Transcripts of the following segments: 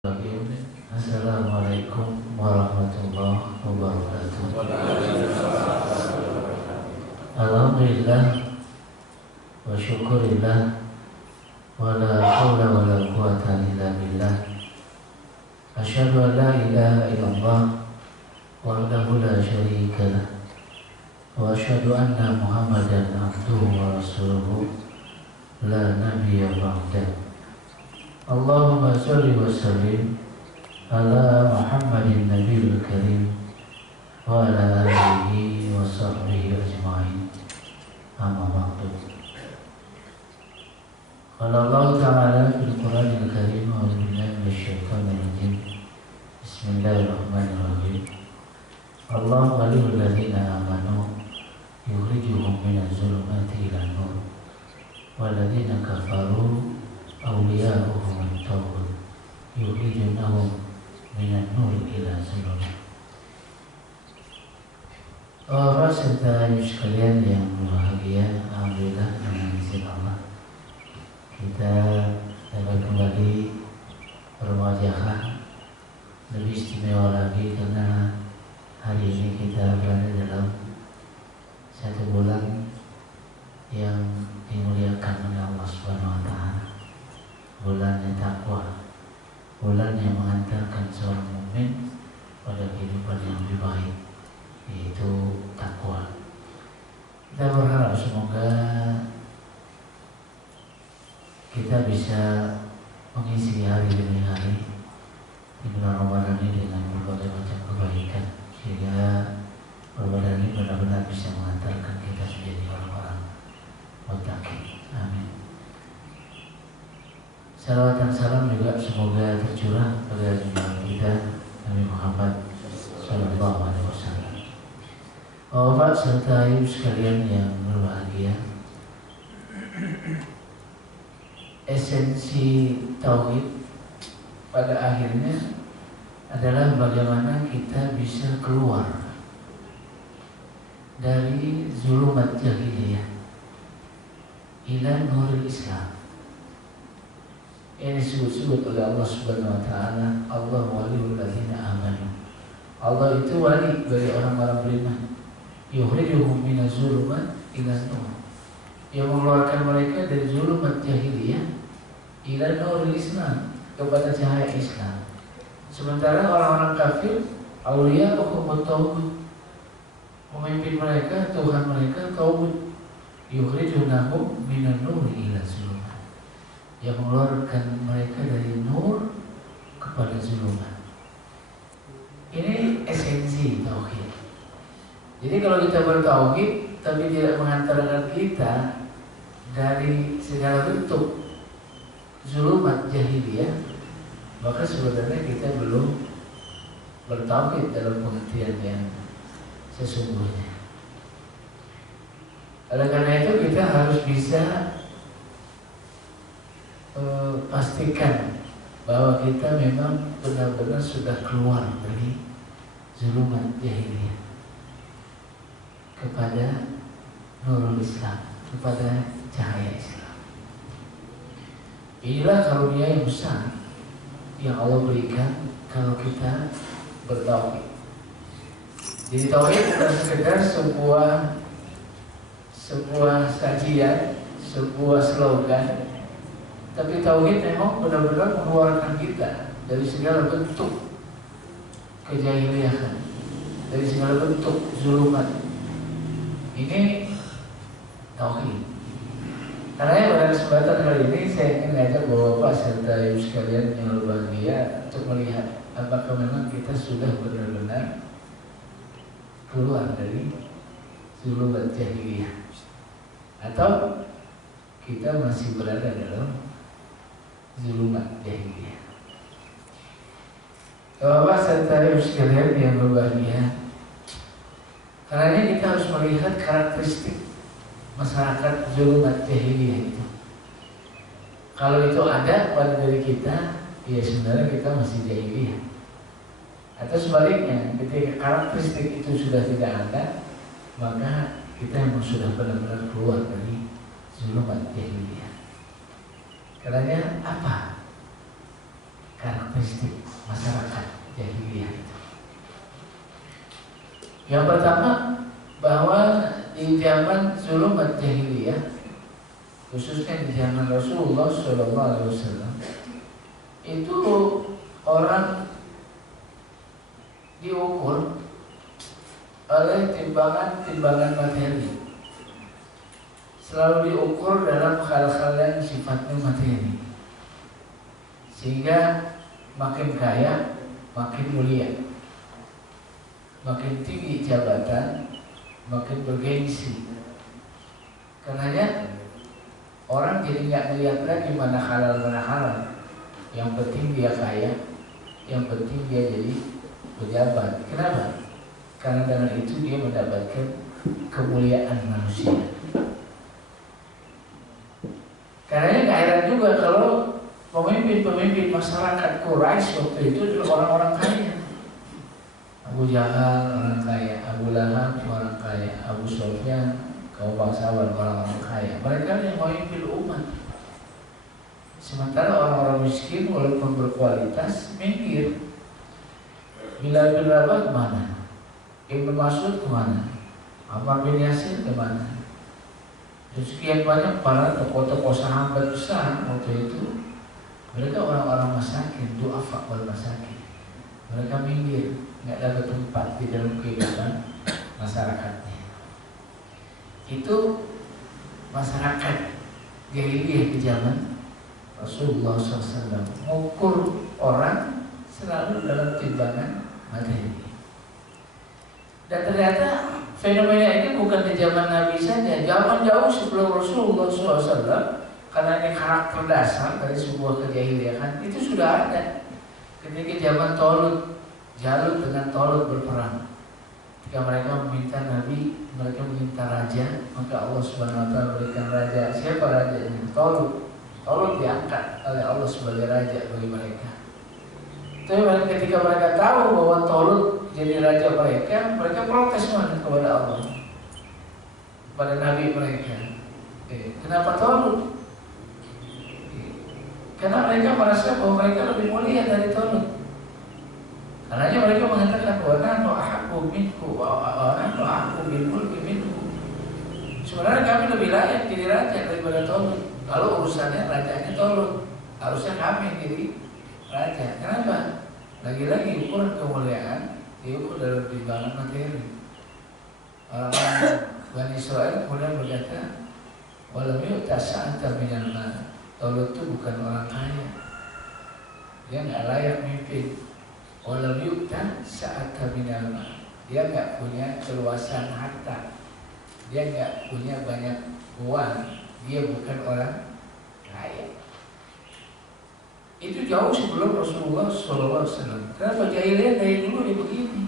Assalamualaikum warahmatullahi wabarakatuh. Alhamdulillah wa syukurillah wa la hawla wa la quwata illa billah. Asyhadu an la ilaha illallah wahdahu la syarika lah wa asyhadu anna Muhammadan abduhu wa rasuluhu la nabiyya ba'dah. Allahumma sholli wa sallim ala Muhammadin nabiyil karim wa ala alihi wa sahbihi ajma'in. Amma ba'du. Qala Allah ta'ala fil Qur'anil Karim, a'udzu billahi minasyaitonir rajim. Bismillahirrahmanirrahim. Allahu waliyul ladzina amanu yukhrijuhum minadh dhulumati ilan nur wal ladzina kafaru awliya'uhum at-taghut yukhrijunahum minan nur ila zulum. Bapak serta ibu sekalian yang berbahagia, alhamdulillah dengan izin Allah kita dapat kembali bermuajahah lebih istimewa lagi karena hari ini kita berada dalam satu bulan yang dimuliakan oleh Allah Subhanahu wa Ta'ala, bulan yang takwa, bulan yang mengantarkan seorang mukmin pada kehidupan yang lebih baik, yaitu takwa. Kita berharap semoga kita bisa mengisi hari demi hari di bulan Ramadan ini dengan berbagai macam kebaikan, sehingga Ramadan ini benar-benar bisa mengantarkan kita menjadi orang-orang muttaqin. Amin. Salawat dan salam juga semoga tercurah pada junjungan kita Nabi Muhammad Sallallahu Alaihi Wasallam. Bapak serta ibu sekalian yang berbahagia, esensi tauhid pada akhirnya adalah bagaimana kita bisa keluar dari zulumat jahiliyah ila nurul Islam. Ini disebut oleh Allah Subhanahu wa Ta'ala, Allah waliyul ladzina amanu. Allah itu wali bagi orang-orang beriman. Yukhrijuhum minaz zulumat ila nur. Yang mengeluarkan mereka dari zulumat jahiliyah ila nurul Islam, kepada cahaya Islam. Sementara orang-orang kafir, auliya hukum tauhid, pemimpin mereka, Tuhan mereka tauhid. Yukhrijunahum minan nur ila zulumat, yang mengeluarkan mereka dari nur kepada zulumat. Ini esensi tauhid. Jadi kalau kita bertauhid tapi tidak mengantarkan kita dari segala bentuk zulumat jahiliyah, maka sebenarnya kita belum bertauhid dalam pengertian yang sesungguhnya. Oleh karena itu kita harus bisa pastikan bahwa kita memang benar-benar sudah keluar dari zulumat jahiliyah kepada nurul Islam, kepada cahaya Islam. Inilah karunia yang besar yang Allah berikan kalau kita bertauhid. Jadi tauhid bukan sekedar sebuah sajian, sebuah slogan, tapi tauhid memang benar-benar mengeluarkan kita dari segala bentuk kejahiliahan, dari segala bentuk zulumat. Ini tauhid. Karena pada kesempatan kali ini saya ingin mengajak bapak serta ibu sekalian yang berbahagia untuk melihat apakah memang kita sudah benar-benar keluar dari zulumat jahiliyah atau kita masih berada dalam zulumat jahiliyah. Bapak serta ibu sekalian yang berbahagia, karena kita harus melihat karakteristik masyarakat zulumat jahiliyah itu. Kalau itu ada pada diri kita, ya sebenarnya kita masih jahiliyah. Atau sebaliknya, ketika karakteristik itu sudah tidak ada, maka kita memang sudah benar-benar keluar dari zulumat jahiliyah. Karena apa? karakteristik masyarakat jahiliyah itu. Yang pertama, bahwa di zaman zulumat jahiliyah, khususnya di zaman Rasulullah SAW, itu orang diukur oleh timbangan materi. Selalu diukur dalam hal-hal yang sifatnya materi, sehingga makin kaya makin mulia, makin tinggi jabatan makin bergengsi. Karenanya orang jadi nggak melihat lagi mana halal mana haram. Yang penting dia kaya, yang penting dia jadi pejabat. Kenapa? Karena dengan itu dia mendapatkan kemuliaan manusia. Karena nggak heran juga kalau pemimpin-pemimpin masyarakat Quraisy waktu itu adalah orang-orang kaya. Abu Jahal orang kaya, Abu Lahab orang kaya, Abu Sufyan kaum bangsawan orang-orang kaya. Mereka yang memimpin umat. Sementara orang-orang miskin walaupun berkualitas minggir. Bilal bin Rabah kemana? Ibnu Mas'ud kemana? Ammar bin Yasir kemana? Dan sekian banyak para tokoh-tokoh sahabat besar waktu itu, mereka orang-orang masakin, du'afa wal masakin. Mereka minggir, nggak dapat tempat di dalam kehidupan masyarakatnya. Itu masyarakat jahiliyah di zaman Rasulullah SAW, mengukur orang selalu dalam timbangan materi. Dan ternyata fenomena ini bukan di zaman Nabi saja, zaman jauh sebelum Rasulullah SAW, karena ini karakter dasar dari sebuah kejahiliahan itu sudah ada. Ketika zaman Jalut dengan Tolut berperang, ketika mereka meminta Nabi, mereka meminta raja, maka Allah Subhanahu Wa Taala berikan raja. Siapa rajanya? Tolut. Tolut diangkat oleh Allah sebagai raja bagi mereka. Tapi ketika mereka tahu bahwa Tolut jadi raja mereka protes kepada Allah, kepada Nabi mereka. Kenapa Tolut? Karena mereka merasa bahwa mereka lebih mulia dari Tolut. Karena mereka mengatakan bahwa nahnu ahaqqu minhu wa nahnu ahaqqu bil mulki minhu. Sebenarnya kami lebih layak jadi raja daripada Tolut. Kalau urusannya rajanya Tolut, harusnya kami jadi raja. Kenapa? Lagi-lagi ukuran kemuliaan diukur dalam timbangan materi. Orang Bani Israel kemudian berkata, walam yu'ta sa'atan minal mal. Tolut itu bukan orang kaya, dia nggak layak mimpin. Walam yu'ta sa'atan minal mal. Dia nggak punya keluasan harta, dia nggak punya banyak uang, dia bukan orang kaya. Itu jauh sebelum Rasulullah SAW. Kenapa jahiliyah dari dulu dia begini?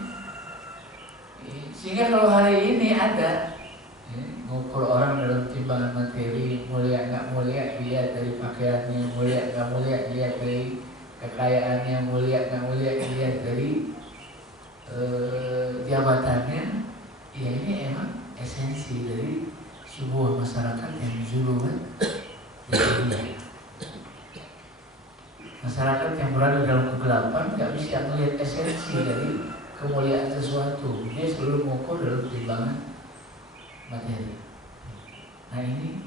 Sehingga kalau hari ini ada mengukur orang dalam timbangan materi, mulia nggak mulia dia dari pakaiannya, mulia nggak mulia dia dari kekayaannya, mulia nggak mulia dia dari jabatannya. Ya ini emang esensi dari sebuah masyarakat yang zulumat. Masyarakat yang berada dalam kegelapan nggak bisa melihat esensi dari kemuliaan sesuatu. Dia selalu mengukur dalam timbangan materi. Nah ini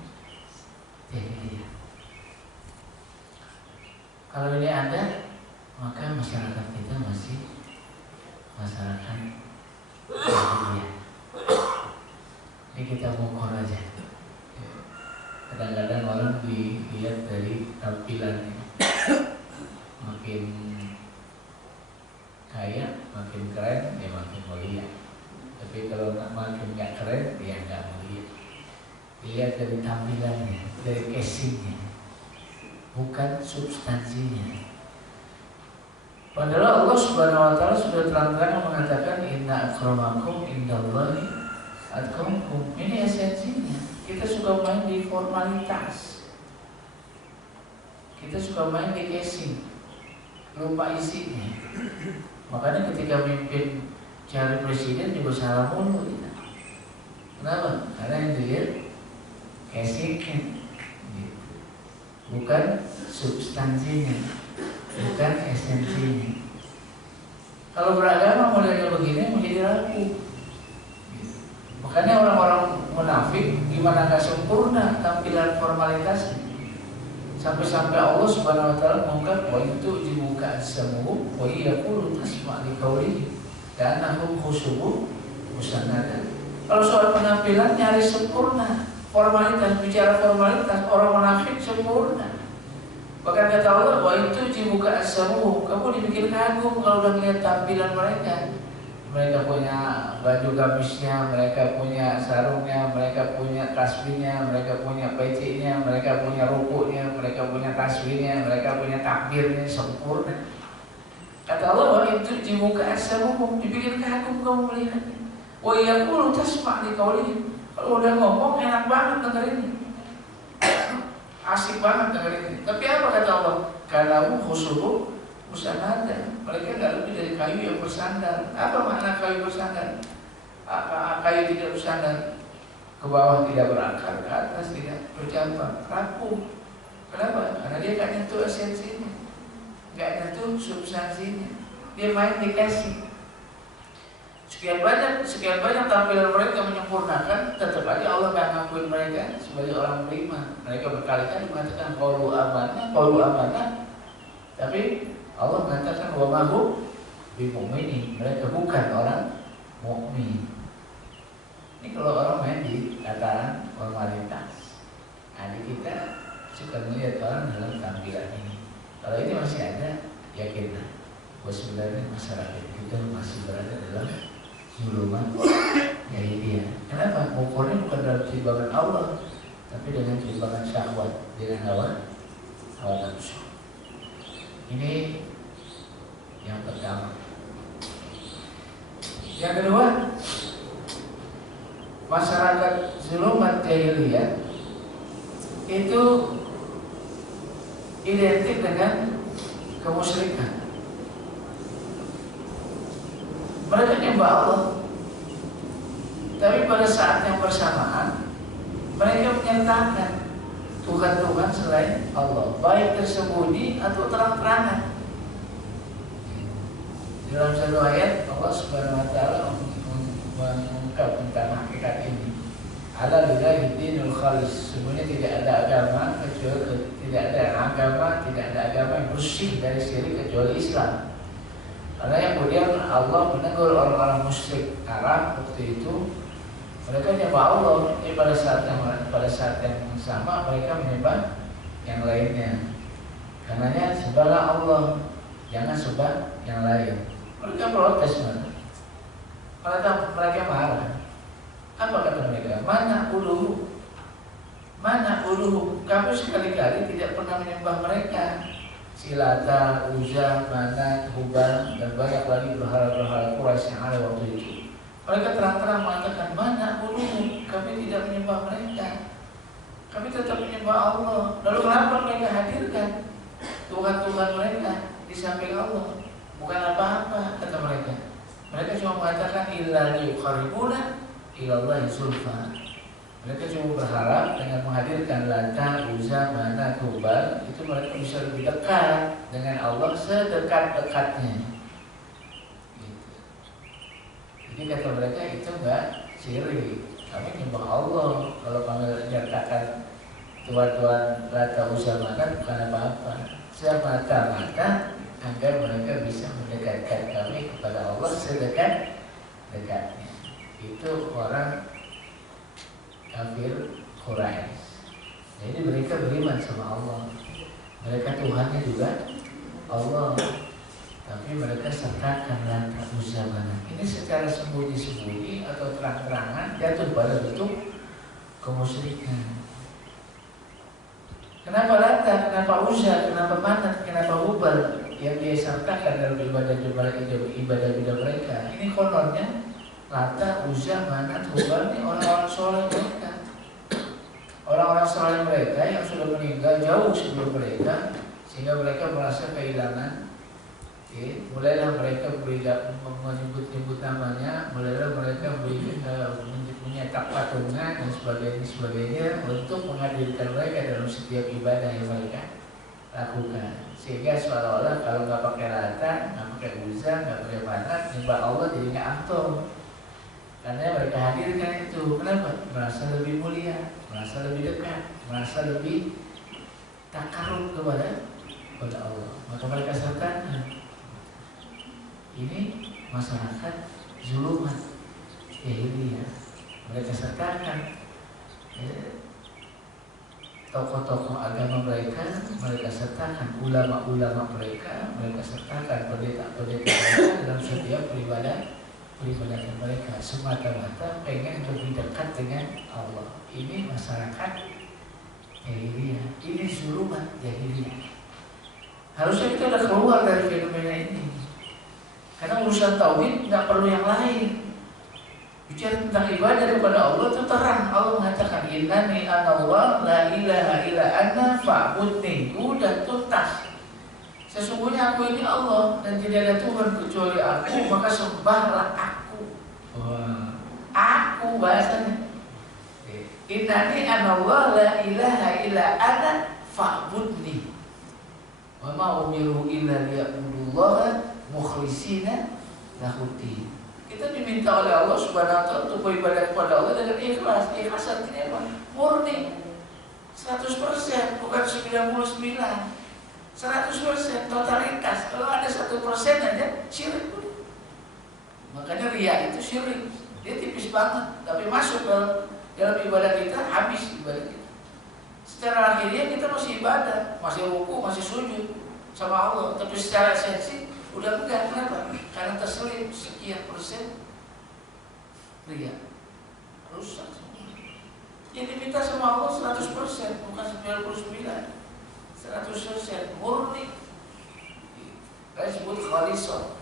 jahiliyah. Kalau ini ada, maka masyarakat kita masih masyarakat jahiliyah. Ini kita mengukur aja. Kadang-kadang orang dilihat dari tampilannya, makin kaya, makin keren, dia makin mulia. Tapi kalau makin nggak keren, dia nggak mulia. Dilihat dari tampilannya, dari casingnya, bukan substansinya. Padahal Allah Subhanahu Wa Taala sudah terang-terangan mengatakan Inna akramakum indallahi atqakum. Ini esensinya. Kita suka main di formalitas, kita suka main di casing, lupa isinya. Makanya ketika mimpin cari presiden juga salah mulu kita. Kenapa? Karena yang dilihat casingnya, bukan substansinya. bukan esensinya. Kalau beragama modelnya begini menjadi ragu. Makanya orang-orang munafik gimana nggak sempurna tampilan formalitasnya. Sampai-sampai Allah Subhanahu wa taala mengungkap wa itu dibuka semua wa yaqulu tasma' li qawlihi dan anhum khusyu'u musannadan. Kalau soal penampilan nyaris sempurna, formalitas, bicara formalitas, orang munafik sempurna. Bahkan kata Allah wa itu dibuka semua, kamu dibikin kagum kalau udah melihat tampilan mereka. Mereka punya baju gamisnya, mereka punya sarungnya, mereka punya tasbihnya, mereka punya pecinya, mereka punya rukuknya, mereka punya tasbihnya, mereka punya takbirnya, sempurna. Kata Allah, wa itu di muka asamuhum, dibikin kagum kamu melihatnya. Wa yaqulu tasma' li qawlihim. Kalau udah ngomong enak banget dengerinnya. Asik banget dengerinnya. Tapi apa kata Allah? Kalamu khusyu'u musannadan. Mereka tidak lebih dari kayu yang bersandar. Apa makna kayu bersandar? Kayu tidak bersandar, ke bawah tidak berakar, ke atas tidak bercabang, rapuh. Kenapa? Karena dia gak nyentuh esensinya, gak nyentuh substansinya. Dia main dikasih. Sekian banyak tampilan mereka menyempurnakan, tetap aja Allah gak ngakuin mereka sebagai orang beriman. Mereka berkali-kali mengatakan qalu amanah, tapi Allah mengatakan wa ma hum bimu'minin, mereka bukan orang mukmin. Ini kalau orang main di tataran formalitas. Nah, kita suka melihat orang dalam tampilan ini. Kalau ini masih ada, yakinlah bahwa sebenarnya masyarakat kita masih berada dalam zuluman jahiliyah. Kenapa? Ukurnya bukan dalam timbangan Allah, tapi dengan timbangan syahwat, dengan hawa nafsu. Ini yang pertama. Yang kedua, masyarakat zulumat jahiliyah itu identik dengan kemusyrikan. Mereka nyembah Allah, tapi pada saat yang bersamaan mereka menyertakan Tuhan-Tuhan selain Allah, baik tersembunyi atau terang-terangan. Dalam satu ayat Allah Subhanahu wa taala mengungkap tentang hakikat ini. Ala lillahi dinul khalis. Sebenarnya tidak ada agama yang bersih dari syirik kecuali Islam. Karena yang kemudian Allah menegur orang-orang musyrik Arab waktu itu, mereka menyembah Allah, tapi pada saat yang sama mereka menyembah yang lainnya. Karenanya sembahlah Allah, jangan sembah yang lain. Mereka protes, mereka marah. Apa kata mereka? Mana uluhu? Kamu sekali-kali tidak pernah menyembah mereka. Silata, Uzza, Manat, Hubal, dan banyak lagi berhala-berhala Quraisy yang ada waktu itu. Mereka terang-terang mengatakan, mana uluhu? Kami tidak menyembah mereka. Kami tetap menyembah Allah. Lalu kenapa mereka hadirkan Tuhan-Tuhan mereka di samping Allah? Bukan apa-apa, kata mereka. Mereka cuma mengatakan illa liqarribuna ilallahi zulfa. Mereka cuma berharap dengan menghadirkan Lata, Uzza, Manat, Hubal, itu mereka bisa lebih dekat dengan Allah sedekat-dekatnya. Gitu. Jadi kata mereka itu enggak syirik. Kami menyembah Allah. Kalau kami nyatakan Tuhan-Tuhan Lata, Uzza, Manat bukan apa-apa. Semata-mata agar mereka bisa mendekatkan kami kepada Allah sedekat-dekatnya. Itu orang kafir Quraisy. Jadi mereka beriman sama Allah. Mereka Tuhannya juga Allah. Tapi mereka sertakan Lata, Uzza, Manat. Ini secara sembunyi-sembunyi atau terang-terangan jatuh pada bentuk kemusyrikan. Kenapa Lata, kenapa Uzza, kenapa Manat, kenapa Hubal yang dia sertakan dalam ibadah mereka? Ini kononnya Lata, Uzza, Manat, Hubal ini orang-orang soleh mereka. Orang-orang soleh mereka yang sudah meninggal jauh sebelum mereka, sehingga mereka merasa kehilangan. Mulailah mereka menyebut-nyebut namanya, mulailah mereka menyetak patungan dan sebagainya untuk menghadirkan mereka dalam setiap ibadah yang mereka lakukan. Sehingga seolah-olah kalau nggak pakai rata, nggak pakai uzan, nggak pakai panat, nyembah Allah jadi nggak afdol. Karena mereka hadirkan itu. Kenapa? Merasa lebih mulia, merasa lebih dekat, merasa lebih takarub kepada Allah. Maka mereka sertakan. Ini masyarakat zulumat jahiliyah. Mereka sertakan tokoh-tokoh agama mereka sertakan ulama-ulama mereka sertakan pendeta-pendeta mereka dalam setiap peribadatan mereka semata-mata pengen lebih dekat dengan Allah. Ini masyarakat jahiliyah, ini zulumat jahiliyah. Harusnya kita udah keluar dari fenomena ini, karena urusan tauhid nggak perlu yang lain. Bicara tentang ibadah kepada Allah itu terang. Allah mengatakan innani anallah la ilaha illa ana fa'budni. Udah tuntas. Sesungguhnya aku ini Allah dan tidak ada Tuhan kecuali aku, maka sembahlah aku. Aku bahasanya. Innani anallah la ilaha illa ana fa'budni. Wa ma umiru illa liya'budullaha mukhlishina lahuddin. Kita diminta oleh Allah Subhanahu wa taala untuk beribadah kepada Allah dengan ikhlas. Ikhlas artinya apa? Murni. 100%, bukan 99. 100% totalitas. Kalau ada 1% aja syirik. Makanya riya itu syirik. Dia tipis banget, tapi masuk dalam ibadah kita, habis ibadah kita. Secara akhirnya kita masih ibadah, masih ruku, masih sujud sama Allah, tapi secara esensi udah enggak. Kenapa? Karena terselip sekian persen ria, rusak semua. Yang diminta sama Allah 100%, bukan 99, 100% murni. Disebut khalisah.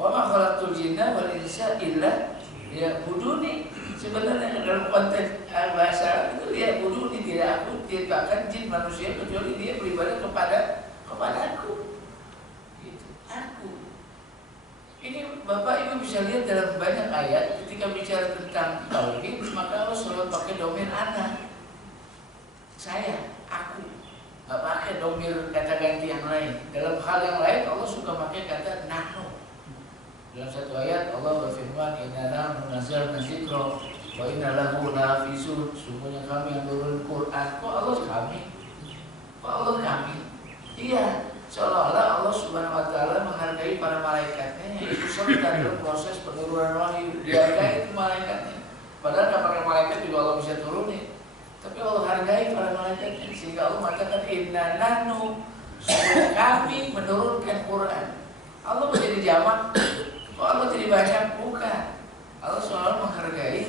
Wa ma khalaqtul jinna wal insa illa liya'buduni. Sebenarnya dalam konteks bahasa itu liya'buduni, tidak aku ciptakan jin manusia kecuali dia beribadah kepadaku. Aku. Ini Bapak Ibu bisa lihat dalam banyak ayat ketika bicara tentang tauhid, maka Allah selalu pakai domir ana. Saya, aku. Gak pakai domir kata ganti yang lain. Dalam hal yang lain Allah suka pakai kata nahnu. Dalam satu ayat Allah berfirman, inna nahnu nazzalna dzikra wa inna lahu lahafizun. Sungguhnya kami yang turun Quran. Kok Allah kami? Kok Allah kami? Iya. Seolah-olah Allah Subhanahu wa taala menghargai para malaikatnya yang ikut serta dalam proses penurunan wahyu. Dihargai itu malaikatnya. Padahal nggak pakai malaikat juga Allah bisa turunin. Tapi Allah hargai para malaikatnya sehingga Allah mengatakan inna nahnu, sungguh kami menurunkan Quran. Allah menjadi jamak. Kok Allah jadi banyak? Bukan. Allah selalu menghargai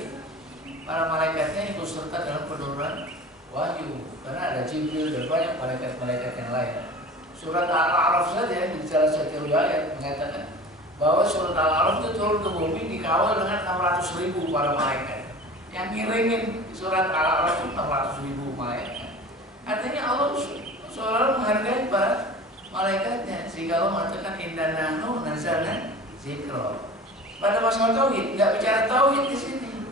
para malaikatnya yang ikut serta dalam penurunan wahyu. Karena ada Jibril dan banyak malaikat-malaikat yang lain. Surat Al-A'raf saja di salah satu ayat mengatakan bahwa surat Al-A'raf itu turun ke bumi dikawal dengan 600.000 para malaikat. Yang ngiringin surat Al-A'raf itu 600.000 malaikat. Artinya Allah selalu menghargai para malaikatnya sehingga Allah mengatakan inna nahnu nazzalna dzikra. Pada masalah tauhid nggak bicara tauhid di sini.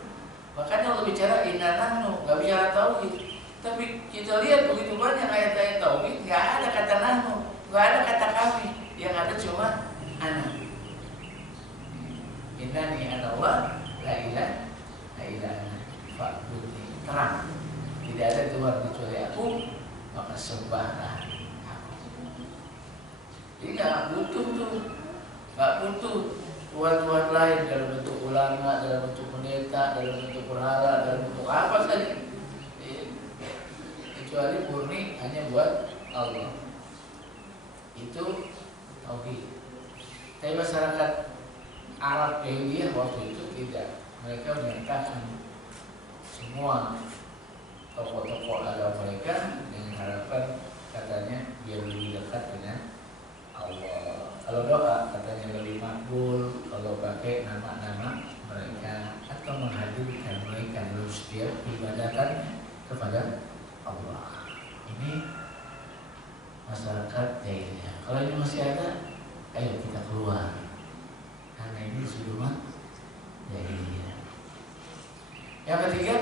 Makanya Allah bicara inna nahnu, nggak bicara tauhid. Tapi kita lihat begitu banyak ayat-ayat tauhid, nggak ada kata nahnu, nggak ada kata kami, yang ada cuma ana. Innani anallah la ilaha illa ana fa'budni. Terang, tidak ada Tuhan kecuali aku, maka sembahlah aku. Jadi nggak butuh Tuhan-Tuhan lain dalam bentuk ulama, dalam bentuk pendeta, dalam bentuk berhala, dalam bentuk apa saja. Kecuali murni hanya buat Allah. Itu tauhid. Tapi masyarakat Arab jahiliyah waktu itu tidak. Mereka menyatakan semua tokoh-tokoh agama mereka dengan harapan katanya biar lebih dekat dengan Allah. Kalau doa katanya lebih makbul kalau pakai nama-nama mereka atau menghadirkan mereka dalam setiap ibadatan kepada Allah. Ini masyarakat jahiliyah. Kalau ini masih ada, ayo kita keluar. Karena ini sudah jahiliyah. Yang ketiga,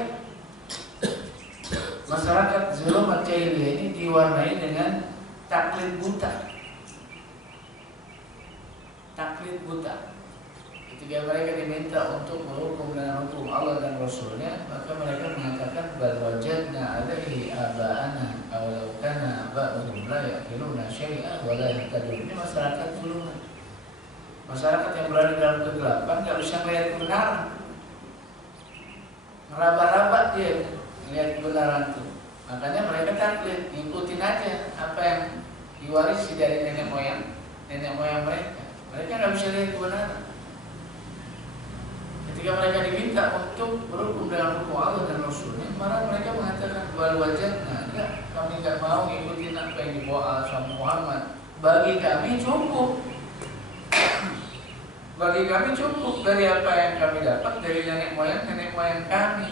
masyarakat zulumat jahiliyah ini diwarnai dengan taklid buta. Taklid buta. Ketika mereka diminta untuk menghukum dengan hukum Allah dan Rasulnya, maka mereka mengatakan bal wajadna alaihi aba'ana awalau kana aba'uhum la yaqiluna syai'a wa la yahtadun. Ini masyarakat dulu. Masyarakat yang berada dalam kegelapan gak bisa melihat kebenaran. Meraba-raba dia melihat kebenaran itu. Makanya mereka taklid, ngikutin aja apa yang diwarisi dari nenek moyang mereka. Mereka nggak bisa lihat kebenaran. Ketika mereka diminta untuk berhukum dengan hukum Allah dan Rasulnya, malah mereka mengatakan wal wajadna, enggak, kami nggak mau ikutin apa yang dibawa Allah sama Muhammad. Bagi kami cukup. Bagi kami cukup dari apa yang kami dapat dari nenek moyang kami.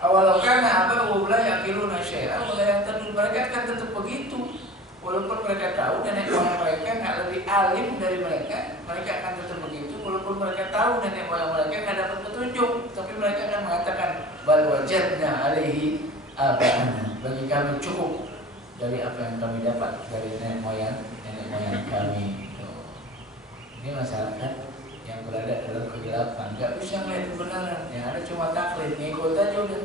Awalau kana aba'uhum la yaqiluna syai'a wa la yahtadun. Mereka akan tetap begitu. Walaupun mereka tahu nenek moyang mereka nggak lebih alim dari mereka, mereka akan tetap begitu. Walaupun mereka tahu nenek moyang mereka nggak dapat petunjuk, tapi mereka akan mengatakan bal wajadna alaihi aba'ana. Bagi kami cukup dari apa yang kami dapat dari nenek moyang kami. Ini masyarakat yang berada dalam kegelapan, nggak bisa melihat kebenaran. Yang ada cuma taklid, ngikut aja udah.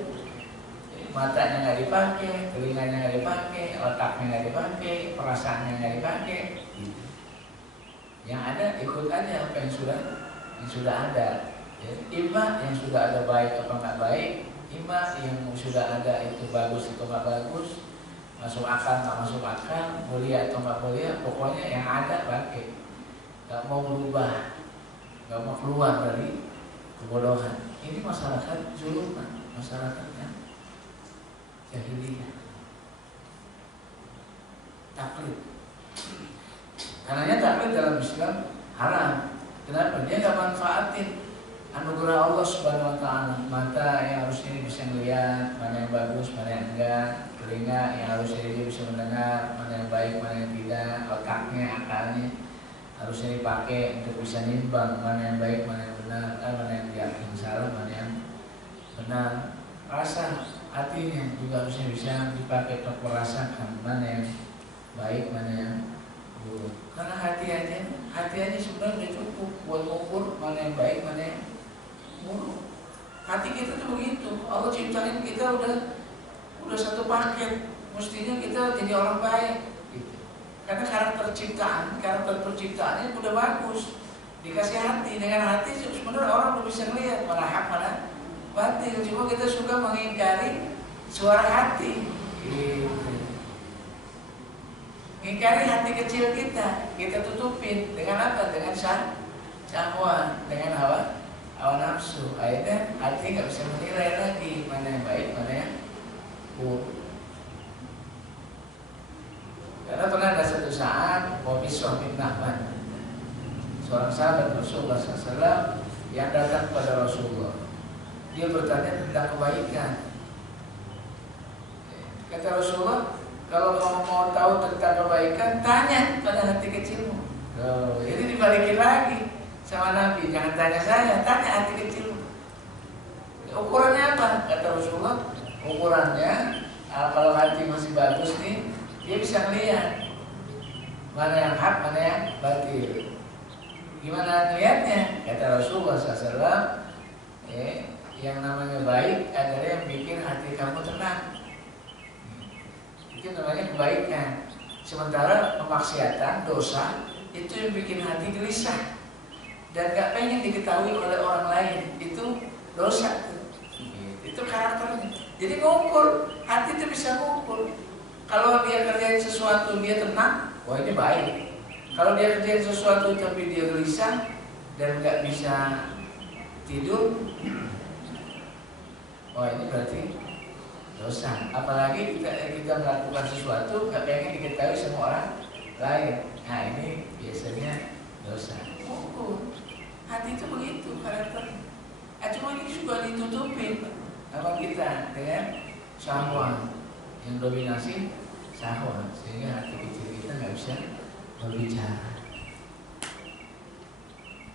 Matanya nggak dipakai, telinganya nggak dipakai, otaknya nggak dipakai, perasaannya nggak dipakai. Yang ada ikut aja apa yang sudah ada. Ya, ima yang sudah ada baik apa nggak baik, ima yang sudah ada itu bagus atau nggak bagus, masuk akal nggak masuk akal, mulia atau nggak mulia, pokoknya yang ada pakai. Nggak mau berubah, nggak mau keluar dari kebodohan. Ini masyarakat zuluman, masyarakatnya jahiliyah, taklid. Karenanya taklid dalam Islam haram. Kenapa? Dia nggak manfaatin anugerah Allah Subhanahu Wa Taala. Mata yang harusnya bisa melihat mana yang bagus, mana yang enggak. Telinga yang harusnya dia bisa mendengar mana yang baik, mana yang tidak. Otaknya, akalnya harusnya dipakai untuk bisa nimbang mana yang baik, mana yang benar, mana yang salah, mana yang benar. Rasa hatinya juga harusnya bisa dipakai untuk merasakan mana yang baik, mana yang buruk. Karena hati aja sebenarnya cukup buat mengukur mana yang baik, mana yang buruk. Hati kita tuh begitu. Allah ciptain kita udah satu paket. Mestinya kita jadi orang baik. Karena karakter perciptaannya udah bagus. Dikasih hati, dengan hati sebenarnya orang udah bisa melihat mana hak mana batil. Cuma kita suka mengingkari suara hati. Mengingkari hati kecil kita tutupin dengan apa? Dengan syahwat, dengan hawa nafsu. Akhirnya hati nggak bisa menilai lagi mana yang baik, mana yang buruk. Karena pernah ada satu saat Bishr bin Nahman, seorang sahabat Rasulullah SAW yang datang kepada Rasulullah. Dia bertanya tentang kebaikan. Kata Rasulullah, kalau kamu mau tahu tentang kebaikan, tanya pada hati kecilmu. Jadi dibalikin lagi sama Nabi, jangan tanya saya, tanya hati kecilmu. Ukurannya apa? Kata Rasulullah, ukurannya kalau hati masih bagus nih, dia bisa melihat mana yang hak, mana yang batil. Gimana lihatnya? Kata Rasulullah SAW, yang namanya baik adalah yang bikin hati kamu tenang. Itu namanya kebaikan. Sementara kemaksiatan, dosa, itu yang bikin hati gelisah dan gak pengen diketahui oleh orang lain. Itu dosa. Itu karakternya. Jadi ngumpul, hati itu bisa ngumpul. Kalau dia kerjain sesuatu dia tenang, wah ini baik. Kalau dia kerjain sesuatu tapi dia gelisah dan nggak bisa tidur, wah ini berarti dosa. Apalagi kita melakukan sesuatu nggak pengen diketahui sama orang lain. Nah ini biasanya dosa. Hati itu begitu karakternya. Cuma ini juga ditutupin sama kita dengan syahwat yang dominasi syahwat, sehingga hati kecil kita nggak bisa berbicara.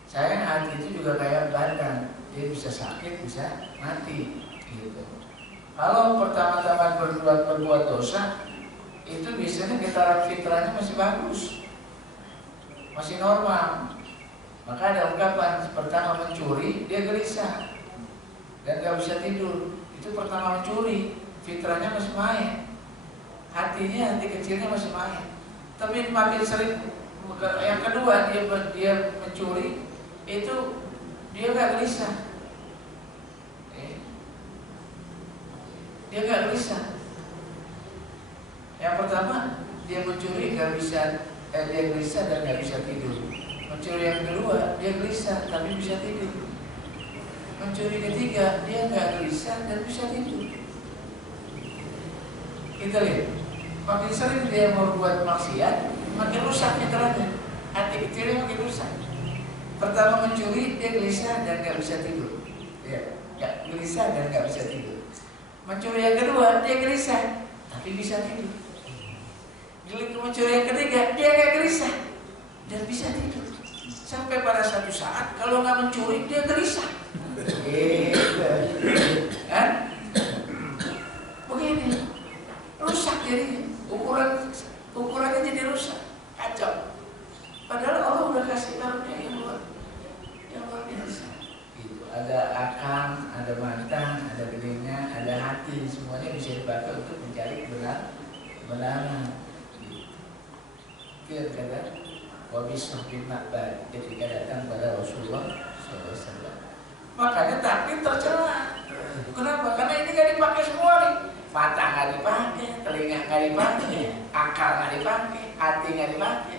Sayang hati itu juga kayak badan, dia bisa sakit, bisa mati, gitu. Kalau pertama-tama berbuat dosa, itu biasanya getaran fitrahnya masih bagus, masih normal. Maka ada ungkapan pertama mencuri dia gelisah dan gak bisa tidur. Itu pertama mencuri, fitrahnya masih main, hati kecilnya masih main. Tapi makin sering yang kedua dia mencuri, itu dia gak gelisah. Dia gak gelisah. Yang pertama dia mencuri gak bisa, dia gelisah dan gak bisa tidur. Mencuri yang kedua dia gelisah tapi bisa tidur. Mencuri ketiga dia gak gelisah dan bisa tidur. Kita lihat, makin sering dia membuat maksiat, makin rusak fitrahnya, hati kecilnya makin rusak. Pertama mencuri dia gelisah dan gak bisa tidur, ya, gak gelisah dan gak bisa tidur. Mencuri yang kedua dia gelisah tapi bisa tidur. Mencuri yang ketiga dia gak gelisah dan bisa tidur. Sampai pada satu saat kalau nggak mencuri dia gelisah. Kan? Begini, rusak jadinya. Ukurannya jadi rusak, kacau. Padahal Allah udah kasih karunia yang luar biasa. Gitu. Ada akal, ada mata, ada telinga, ada hati, semuanya bisa dipakai untuk mencari kebenaran. Itu yang kata wabisah bin Ma'bad ketika datang pada Rasulullah SAW. Makanya takdir tercela. Kenapa? Karena ini gak dipakai semua nih. Mata gak dipakai, telinga gak dipakai, akal gak dipakai, hati gak dipakai.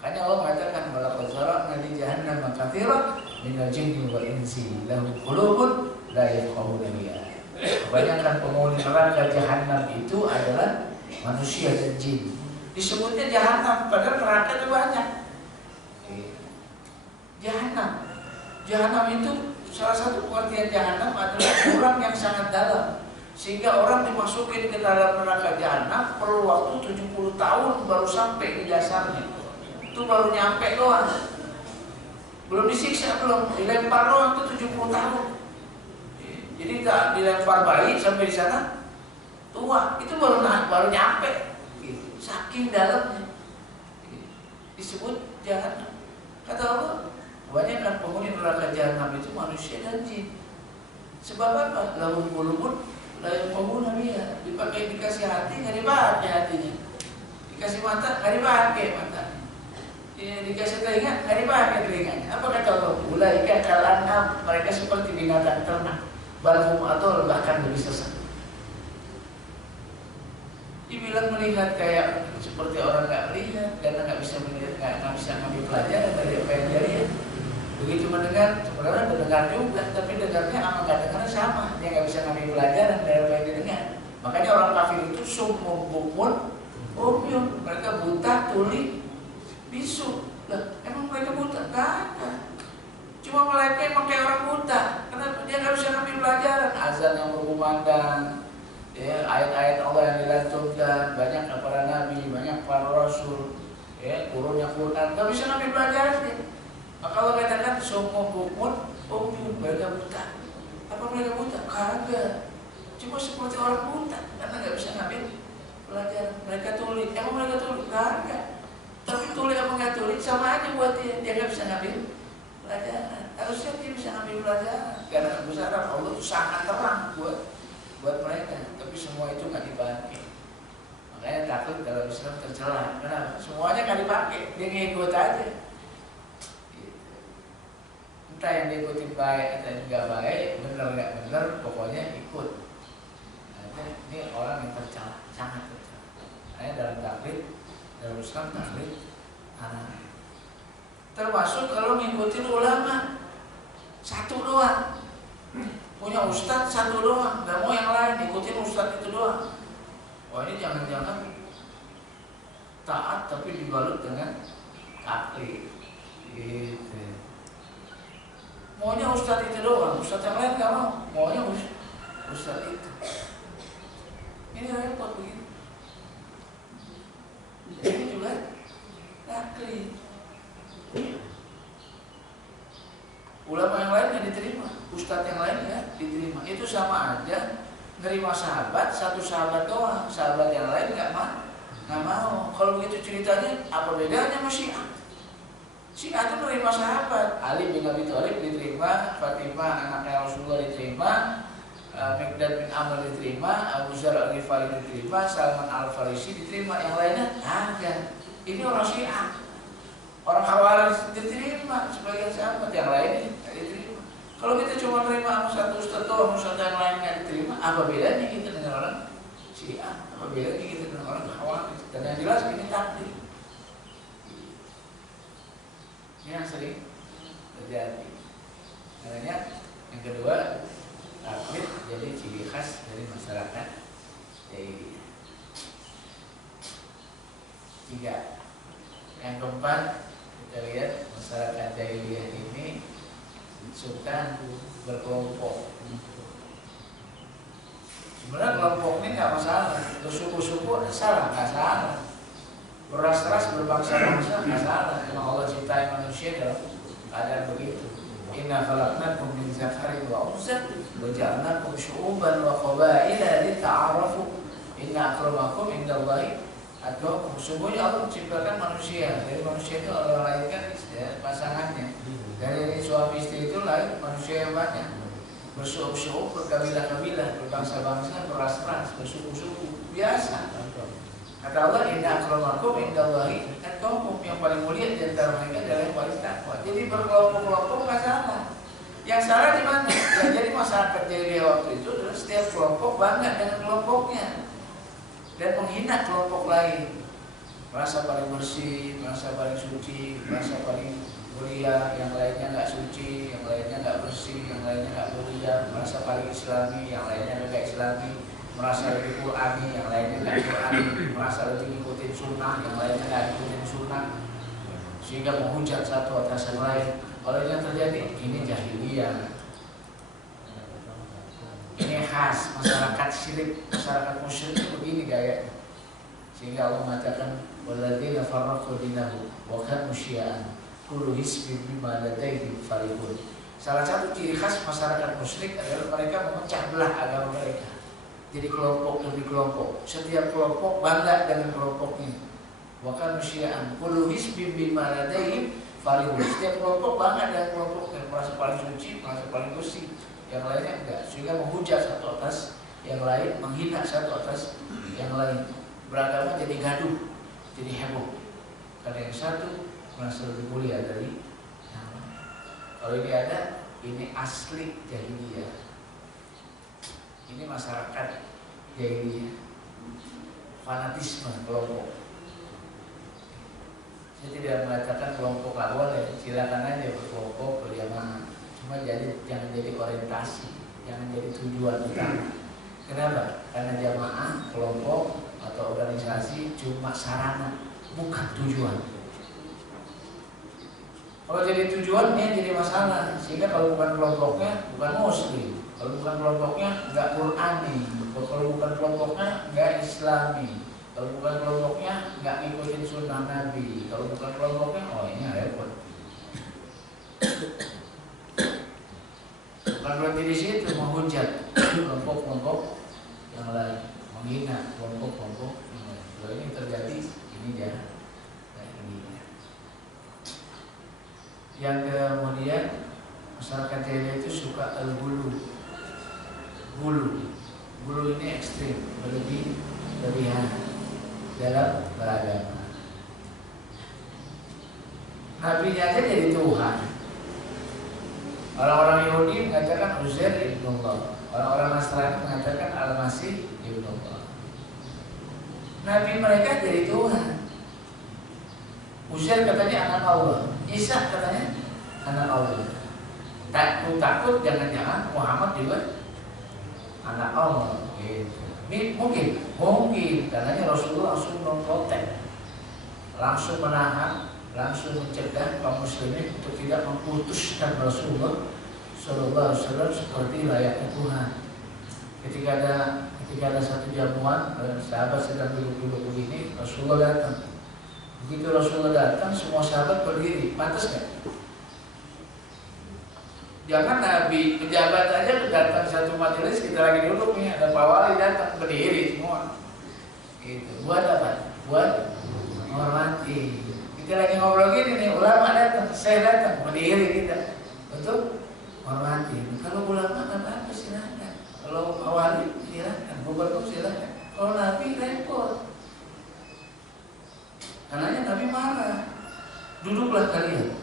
Makanya Allah mengatakan walaqad zara'na li jahannama katsiran minal jinni wal insi lahum qulubun la yafqahuna biha. Kebanyakan penghuni neraka jahanam itu adalah manusia dan jin. Disebutnya jahanam, padahal neraka itu banyak. Jahanam itu salah satu pengertian jahanam adalah jurang yang sangat dalam, sehingga orang dimasukin ke dalam neraka jahanam perlu waktu 70 tahun baru sampai di dasarnya. Itu baru nyampe doang, belum disiksa, belum dilempar doang itu 70 tahun. Jadi tak dilempar bayi sampai di sana tua, itu baru nyampe. Saking dalamnya disebut jahanam. Kata Allah, kebanyakan penghuni neraka jahanam itu manusia dan jin. Sebab apa? Lahum qulubun la yafqahuna biha. Dipakai, dikasih hati nggak dipakai hatinya, dikasih mata nggak dipakai mata, dikasih telinga nggak dipakai telinganya. Apa kata Allah? Ulaika kal an'am, mereka seperti binatang ternak, bal hum adall, bahkan lebih sesat. Dibilang melihat kayak seperti orang nggak melihat karena nggak bisa melihat, nggak bisa ngambil pelajaran dari apa yang dia lihat. Begitu mendengar, sebenarnya mendengar juga, tapi dengarnya sama nggak dengar sama, dia nggak bisa ngambil pelajaran dari apa yang dia dengar. Makanya orang kafir itu summun bukmun umyun, mereka buta, tuli, bisu. Lah, emang mereka buta? Nggak ada. Cuma mereka emang kayak orang buta. Kenapa? Dia nggak bisa ngambil pelajaran. Azan yang berkumandang, ya, ayat-ayat Allah yang dilantunkan, banyak para nabi, banyak para rasul, ya, turunnya Quran, nggak bisa ngambil pelajaran dia. Maka Allah katakan summun bukmun umyun, mereka buta. Apa mereka buta? Kagak. Cuma seperti orang buta karena nggak bisa ngambil pelajaran. Mereka tuli, emang mereka tuli? Kagak. Tapi tuli apa nggak tuli sama aja buat dia nggak bisa ngambil pelajaran. Harusnya dia bisa ngambil pelajaran karena kebesaran Allah itu sangat terang buat mereka, tapi semua itu nggak dipakai. Makanya takut dalam Islam tercela. Kenapa? Semuanya nggak dipakai, dia ngikut aja. Gitu. Entah yang diikuti baik atau yang nggak baik, benar nggak benar, pokoknya ikut. Nah, ini orang yang tercela, sangat tercela. Makanya dalam taklid, dalam Islam taklid anak. Termasuk kalau ngikutin ulama satu doang. Punya ustadz satu doang, nggak mau yang lain, ikutin ustadz itu doang. Wah, ini jangan-jangan taat tapi dibalut dengan taklid. Gitu. Maunya ustadz itu doang, ustadz yang lain nggak mau, maunya ustadz itu. Ini repot begini. Ini juga taklid. Ulama yang lain nggak diterima, ustadz yang lain ya diterima. Itu sama aja nerima sahabat, satu sahabat doang, sahabat yang lain nggak mau. Nggak mau. Kalau begitu ceritanya, apa bedanya sama Syiah? Syiah itu menerima sahabat. Ali bin Abi Thalib diterima, Fatimah anaknya Rasulullah diterima, Miqdad bin Amr diterima, Abu Dzar Al-Ghifari diterima, Salman Al-Farisi diterima, yang lainnya ada. Ini orang Syiah. Orang Khawarij diterima sebagai sahabat, yang lainnya tidak diterima. Kalau kita cuma terima satu ustaz atau ustaz yang lain nggak diterima, apa bedanya kita dengan orang Syiah? Apa bedanya kita dengan orang Khawarij? Dan yang jelas ini takdir. Ini yang sering terjadi. Makanya yang kedua, takdir jadi ciri khas dari masyarakat jahiliyah. 3. Yang keempat, kita lihat masyarakat jahiliyah ini suka berkelompok. Sebenarnya kelompok ini nggak masalah, suku-suku salah, nggak salah. Beras-ras berbangsa-bangsa nggak salah. Memang Allah cintai manusia dalam keadaan begitu. Inna khalaqnakum min dzakarin wa unsa wa ja'alnakum syu'uban wa qabaila lita'arafu. Inna akramakum indallahi atqakum. Sungguhnya Allah menciptakan manusia. Dari manusia itu Allah lahirkan ya, pasangannya. Dari suami istri itu lahir manusia yang banyak. Bersuku-suku, berkabilah-kabilah, berbangsa-bangsa, beras-ras, bersuku-suku. Biasa. Kata Allah, inna akramakum indallahi atqakum. Yang paling mulia di antara mereka adalah yang paling takwa. Jadi berkelompok-kelompok nggak salah. Yang salah di mana? Ya, jadi masyarakat jahiliyah waktu itu adalah setiap kelompok bangga dengan kelompoknya dan menghina kelompok lain. Merasa paling bersih, merasa paling suci, merasa paling mulia, yang lainnya nggak suci, yang lainnya nggak bersih, yang lainnya nggak mulia, merasa paling islami, yang lainnya nggak islami, merasa lebih Qur'ani, yang lainnya nggak Qur'ani, merasa lebih ngikutin sunnah, yang lainnya nggak ngikutin sunnah, sehingga menghujat satu atas yang lain. Kalau yang terjadi, ini jahiliyah. Ini khas masyarakat syirik, masyarakat musyrik begini gaya. Sehingga Allah mengatakan, walladzina farraqu dinahum wa kanu syi'an kullu hizbin bima ladaihim farihun. Salah satu ciri khas masyarakat musyrik adalah mereka memecah belah agama mereka. Jadi kelompok demi kelompok. Setiap kelompok bangga dengan kelompoknya. Wa kanu syi'an kullu hizbin bima ladaihim farihun. Setiap kelompok bangga dengan kelompoknya, merasa paling suci, merasa paling bersih. Yang lainnya enggak, sehingga menghujat satu atas yang lain, menghina satu atas yang lain. Beragama jadi gaduh, jadi heboh. Karena yang satu merasa lebih mulia dari yang lain. Kalau ini ada, ini asli jahiliyah. Ini masyarakat jahiliyah. Fanatisme kelompok. Saya tidak mengatakan kelompok awal ya, silakan aja berkelompok, berjamaah. Cuma jangan jadi orientasi, jangan jadi tujuan utama. Kenapa? Karena jamaah, kelompok atau organisasi cuma sarana, bukan tujuan. Kalau jadi tujuan, dia jadi masalah. Sehingga kalau bukan kelompoknya, bukan muslim. Kalau bukan kelompoknya, nggak Qur'ani. Kalau bukan kelompoknya, nggak Islami. Kalau bukan kelompoknya, nggak ngikutin sunnah Nabi. Kalau bukan kelompoknya, oh ini repot. Bukan berarti di situ menghujat kelompok-kelompok yang lain, menghina kelompok-kelompok yang lain. Kalau ini terjadi, ini jangan. Yang kemudian masyarakat jahiliyah itu suka al-gulu. Gulu ini ekstrim, berlebihan dalam beragama. Nabinya aja jadi Tuhan. Orang-orang Yahudi mengatakan Uzair ibnullah, orang-orang Nasrani mengatakan Al-Masih ibnullah. Nabi mereka jadi Tuhan. Uzair katanya anak Allah, Isa katanya anak Allah. Takut jangan-jangan Muhammad juga anak Allah. Ini mungkin karena Rasulullah langsung memprotek, langsung menahan, langsung mencegah kaum muslimin untuk tidak memputuskan Rasulullah Sallallahu Alaihi Wasallam seperti layaknya Tuhan. Ketika ada satu jamuan, sahabat sedang duduk-duduk begini, Rasulullah datang. Begitu Rasulullah datang, semua sahabat berdiri. Pantas nggak? Jangan Nabi pejabat aja datang satu majelis, kita lagi duduk nih, ada Pak Wali datang berdiri semua. Gitu. Buat apa? Buat Kita lagi ngobrol gini nih, ulama datang, saya datang, berdiri kita untuk hormati. Kalau ulama kan apa silakan. Kalau wali silakan, gubernur silakan. Kalau nabi repot. Karena nabi marah. Duduklah kalian.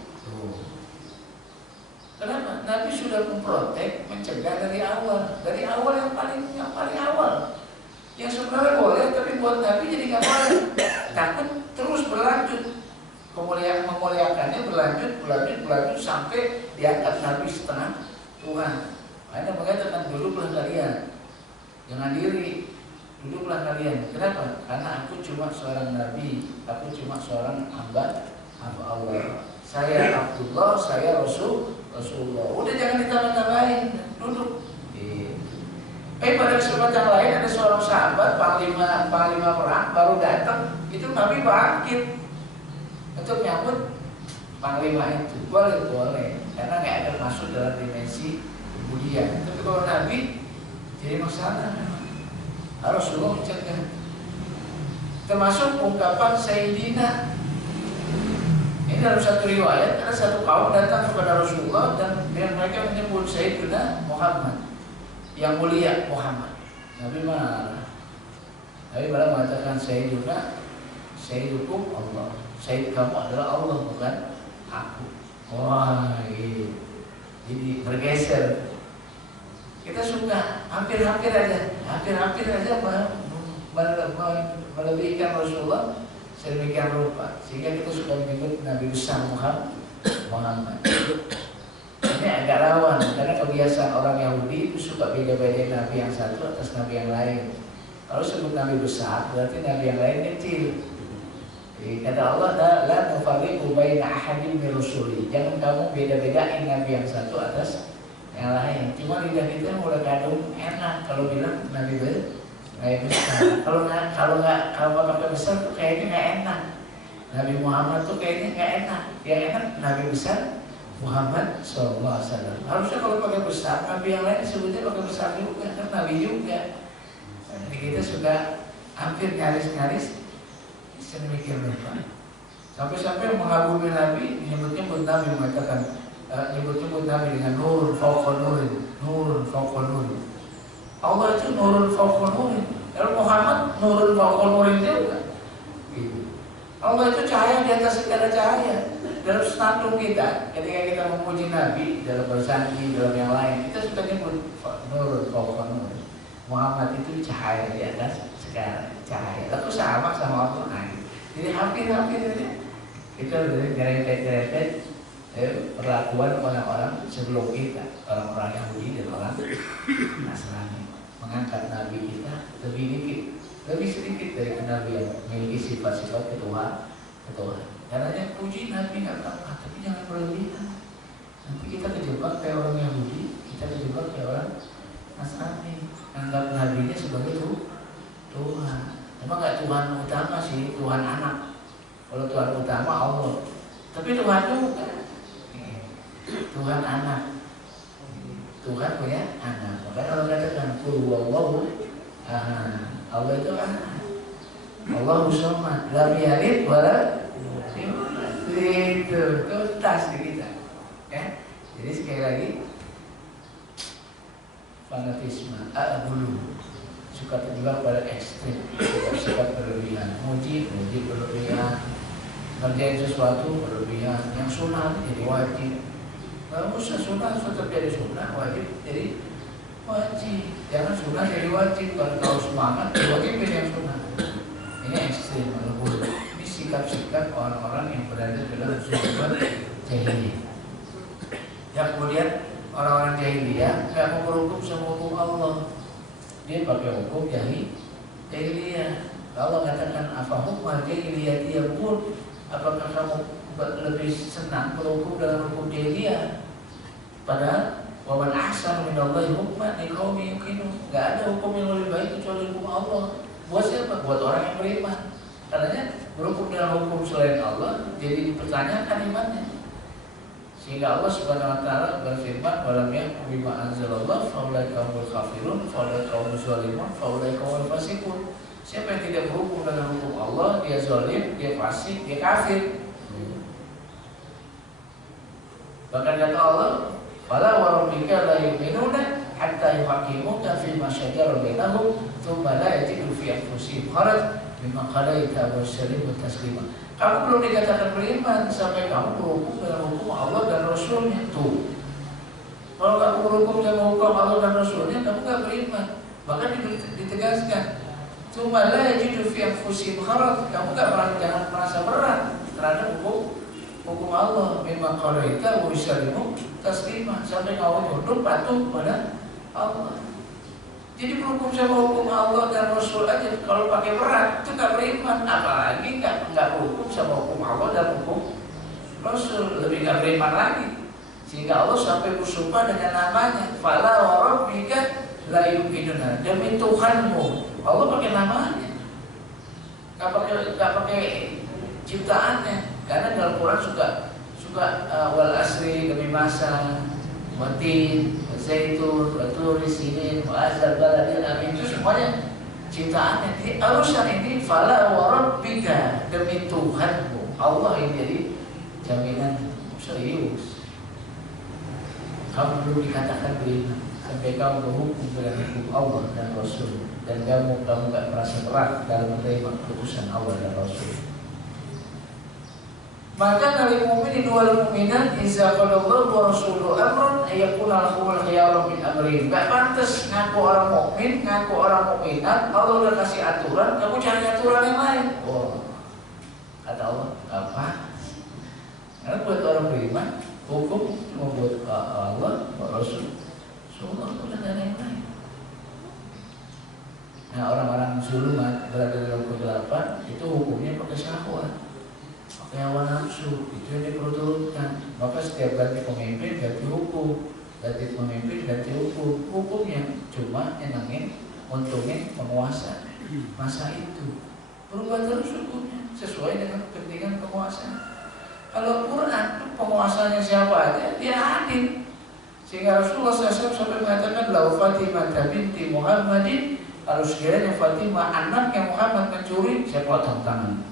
Kenapa? Nabi sudah memprotek, mencegah dari awal. Dari awal yang paling awal. Yang sebenarnya boleh, tapi buat Nabi jadi nggak boleh. Takut terus berlanjut. Memuliakannya berlanjut sampai diangkat Nabi setengah Tuhan. Ada mengatakan duduklah kalian, jangan diri, duduklah kalian. Kenapa? Karena aku cuma seorang Nabi, aku cuma seorang hamba Allah. Saya Abdullah, saya Rasulullah. Udah jangan ditambah-tambahin, duduk. Pada kesempatan lain ada seorang sahabat panglima perang baru datang, itu Nabi bangkit untuk nyambut panglima itu. Boleh, karena nggak ada masuk dalam dimensi kemudian. Tapi kalau Nabi jadi masalah, Rasulullah mencegah. Termasuk ungkapan Sayyidina. Ini dalam satu riwayat ada satu kaum datang kepada Rasulullah dan mereka menyebut Sayyidina Muhammad, yang mulia Muhammad. Nabi marah. Nabi malah mengatakan Sayyidukum Allah. Sayyid kamu adalah Allah, bukan aku. Wah, gitu. Jadi bergeser. Kita suka hampir-hampir aja melebihkan Rasulullah sedemikian rupa, sehingga kita suka menyebut Nabi besar Muhammad. Ini agak rawan karena kebiasaan orang Yahudi itu suka beda-bedain Nabi yang satu atas Nabi yang lain. Kalau sebut Nabi besar berarti Nabi yang lain kecil. Kata Allah, la nufarriqu baina ahadin min rusuli. Jangan kamu beda-bedain Nabi yang satu atas yang lain. Cuma lidah kita mulai kadung enak kalau bilang Nabi besar. Kalau pakai besar tuh kayaknya nggak enak. Nabi Muhammad tuh kayaknya nggak enak. Yang enak Nabi besar Muhammad SAW. Harusnya kalau pakai besar, Nabi yang lain sebutnya pakai besar juga, kan Nabi juga. Jadi kita sudah hampir nyaris sedemikian rupa. Sampai-sampai mengagumi Nabi, nyebut-nyebut Nabi mengatakan, nyebut-nyebut Nabi dengan nur fauqa nurin. Allah itu nurun fauqa nurin. Lalu Muhammad nurun fauqa nurin juga. Gitu. Allah itu cahaya di atas segala cahaya. Dalam senandung kita, ketika kita memuji Nabi dalam bersanding dalam yang lain, kita suka nyebut nurun fauqa nurin. Muhammad itu cahaya di atas segala cahaya. Lalu sama Al-Quran. Jadi hampir-hampir ini kita udah nyerempet perlakuan orang-orang sebelum kita, orang-orang Yahudi dan orang Nasrani, mengangkat Nabi kita lebih sedikit dari Nabi yang memiliki sifat-sifat ketuhanan. Karena puji Nabi nggak apa-apa, tapi jangan berlebihan. Nanti kita kejebak kayak orang Yahudi, kita kejebak kayak orang Nasrani, anggap Nabinya sebagai Tuhan. Emang nggak Tuhan utama sih, Tuhan anak. Kalau Tuhan utama Allah, tapi Tuhan juga. Tuhan anak, Tuhan punya anak. Makanya Allah katakan qul huwallahu ahad. Allah itu anak. Allahu samad, lam yalid wa lam yulad. Itu tuntas di kita. Ya. Jadi sekali lagi fanatisme, bulu suka terjebak pada ekstrim, sikap berlebihan, muji berlebihan, ngerjain sesuatu berlebihan, yang sunnah jadi wajib. Kalau usah sunnah tetap jadi sunnah, wajib jadi wajib. Jangan sunnah jadi wajib. Kalau semangat wajibin yang sunnah. Ini ekstrim, bulu. Ini sikap-sikap orang-orang yang berada dalam zona jahiliyah. Yang kemudian orang-orang jahiliyah nggak mau berhukum sama hukum Allah. Dia pakai hukum jahiliyah. Allah katakan apa hukum jahiliyah dia pun, apakah kamu lebih senang berhukum dalam hukum jahiliyah? Padahal waman ahsan minallahi hukman liqaumin yuqinun. Enggak ada hukum yang lebih baik kecuali hukum Allah. Buat siapa? Buat orang yang beriman. Karena berhukum dalam hukum selain Allah jadi dipertanyakan imannya. Sehingga Allah Subhanahu wa taala berfirman, "Walam yahkum bima anzalallah faulaika humul kafirun, faulaika humuz zalimun, faulaika humul fasiqun." Siapa yang tidak berhukum dengan hukum Allah, dia zalim, dia fasik, dia kafir. Bahkan kata Allah, "Fala wa rabbika la yu'minuna hatta yuhaqqimuka fi ma shajara bainahum, tsumma la yajidu fi anfusihim harajan mimma qadaita wa yusallimu taslima." Kamu belum dikatakan beriman sampai kamu berhukum dengan hukum Allah dan Rasulnya. Tuh, kalau kamu berhukum dengan hukum Allah dan Rasulnya, kamu gak beriman. Bahkan ditegaskan, "Tsumma la yajidu fi anfusihim harajan." Kamu jangan merasa berat terhadap hukum Allah, memang qadaita wa yusallimu taslima, sampai kau tunduk patuh pada Allah. Jadi berhukum sama hukum Allah dan Rasul aja kalau pakai berat itu nggak beriman, apalagi nggak berhukum sama hukum Allah dan hukum Rasul, lebih nggak beriman lagi. Sehingga Allah sampai bersumpah dengan namanya, "Fala wa rabbika la yu'minuna." Demi Tuhanmu, Allah pakai namanya, nggak pakai ciptaannya. Karena dalam Quran suka wal asri, demi masa, watin, zaitun, waturi, sinin, wa'azal, baladil, amin, itu semuanya ciptaannya. Jadi alusan ini fala wa rabbika, demi Tuhanmu. Allah yang jadi jaminan serius. Kamu belum dikatakan beriman sampai kamu berhukum dengan hukum Allah dan Rasul, dan kamu gak merasa berat dalam menerima keputusan Allah dan Rasul. Maka dari mukminin wal mukminat iza qadallahu wa rasuluhu amran ayakuna lahumul khiyaratu min amrihim. Enggak pantas ngaku orang mukmin, ngaku orang mukminat, Allah udah kasih aturan, kamu cari aturan yang lain. Oh. Kata Allah, apa? Karena buat orang beriman, hukum cuma buat Allah, buat Rasul. Semua udah ada yang lain. Nah, orang-orang zulumat berada dalam kegelapan itu hukumnya pakai syahwat. Hawa nafsu itu yang diperturutkan. Maka setiap ganti pemimpin ganti hukum, ganti pemimpin ganti hukum. Hukumnya cuma nyenengin, untungin penguasa masa itu. Berubah terus hukumnya sesuai dengan kepentingan penguasa. Kalau Quran penguasanya siapa aja dia adil. Sehingga Rasulullah SAW sampai mengatakan, "Lau Fatimah binti Muhammadin." Kalau sekiranya Fatimah anaknya Muhammad mencuri, saya potong tangan.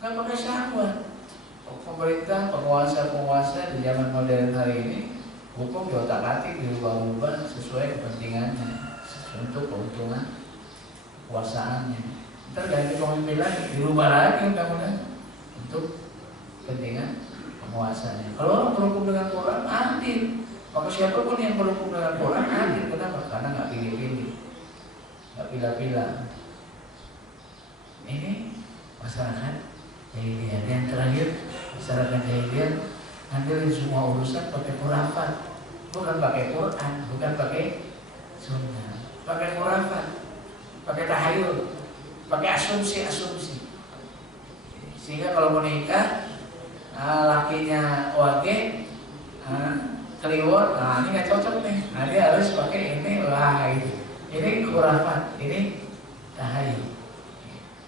Nggak pakai syahwat. Pemerintah, penguasa di zaman modern hari ini, hukum diotak-atik, dirubah-ubah sesuai kepentingannya, untuk keuntungan kekuasaannya. Ntar ganti pemimpin lagi, dirubah lagi undang-undang untuk kepentingan penguasanya. Kalau orang berhukum dengan Quran, adil. Maka siapapun yang berhukum dengan Quran adil. Kenapa? Karena nggak pilih-pilih, nggak pilih-pilih. Ini masyarakat jahiliyah. Yang terakhir, masyarakat jahiliyah ngandelin semua urusan pakai khurafat, bukan pakai Quran, bukan pakai sunnah, pakai khurafat, pakai tahayul, pakai asumsi. Sehingga kalau menikah, lakinya wage, kliwon, ini nggak cocok nih, dia harus pakai ini, ini khurafat, ini tahayul.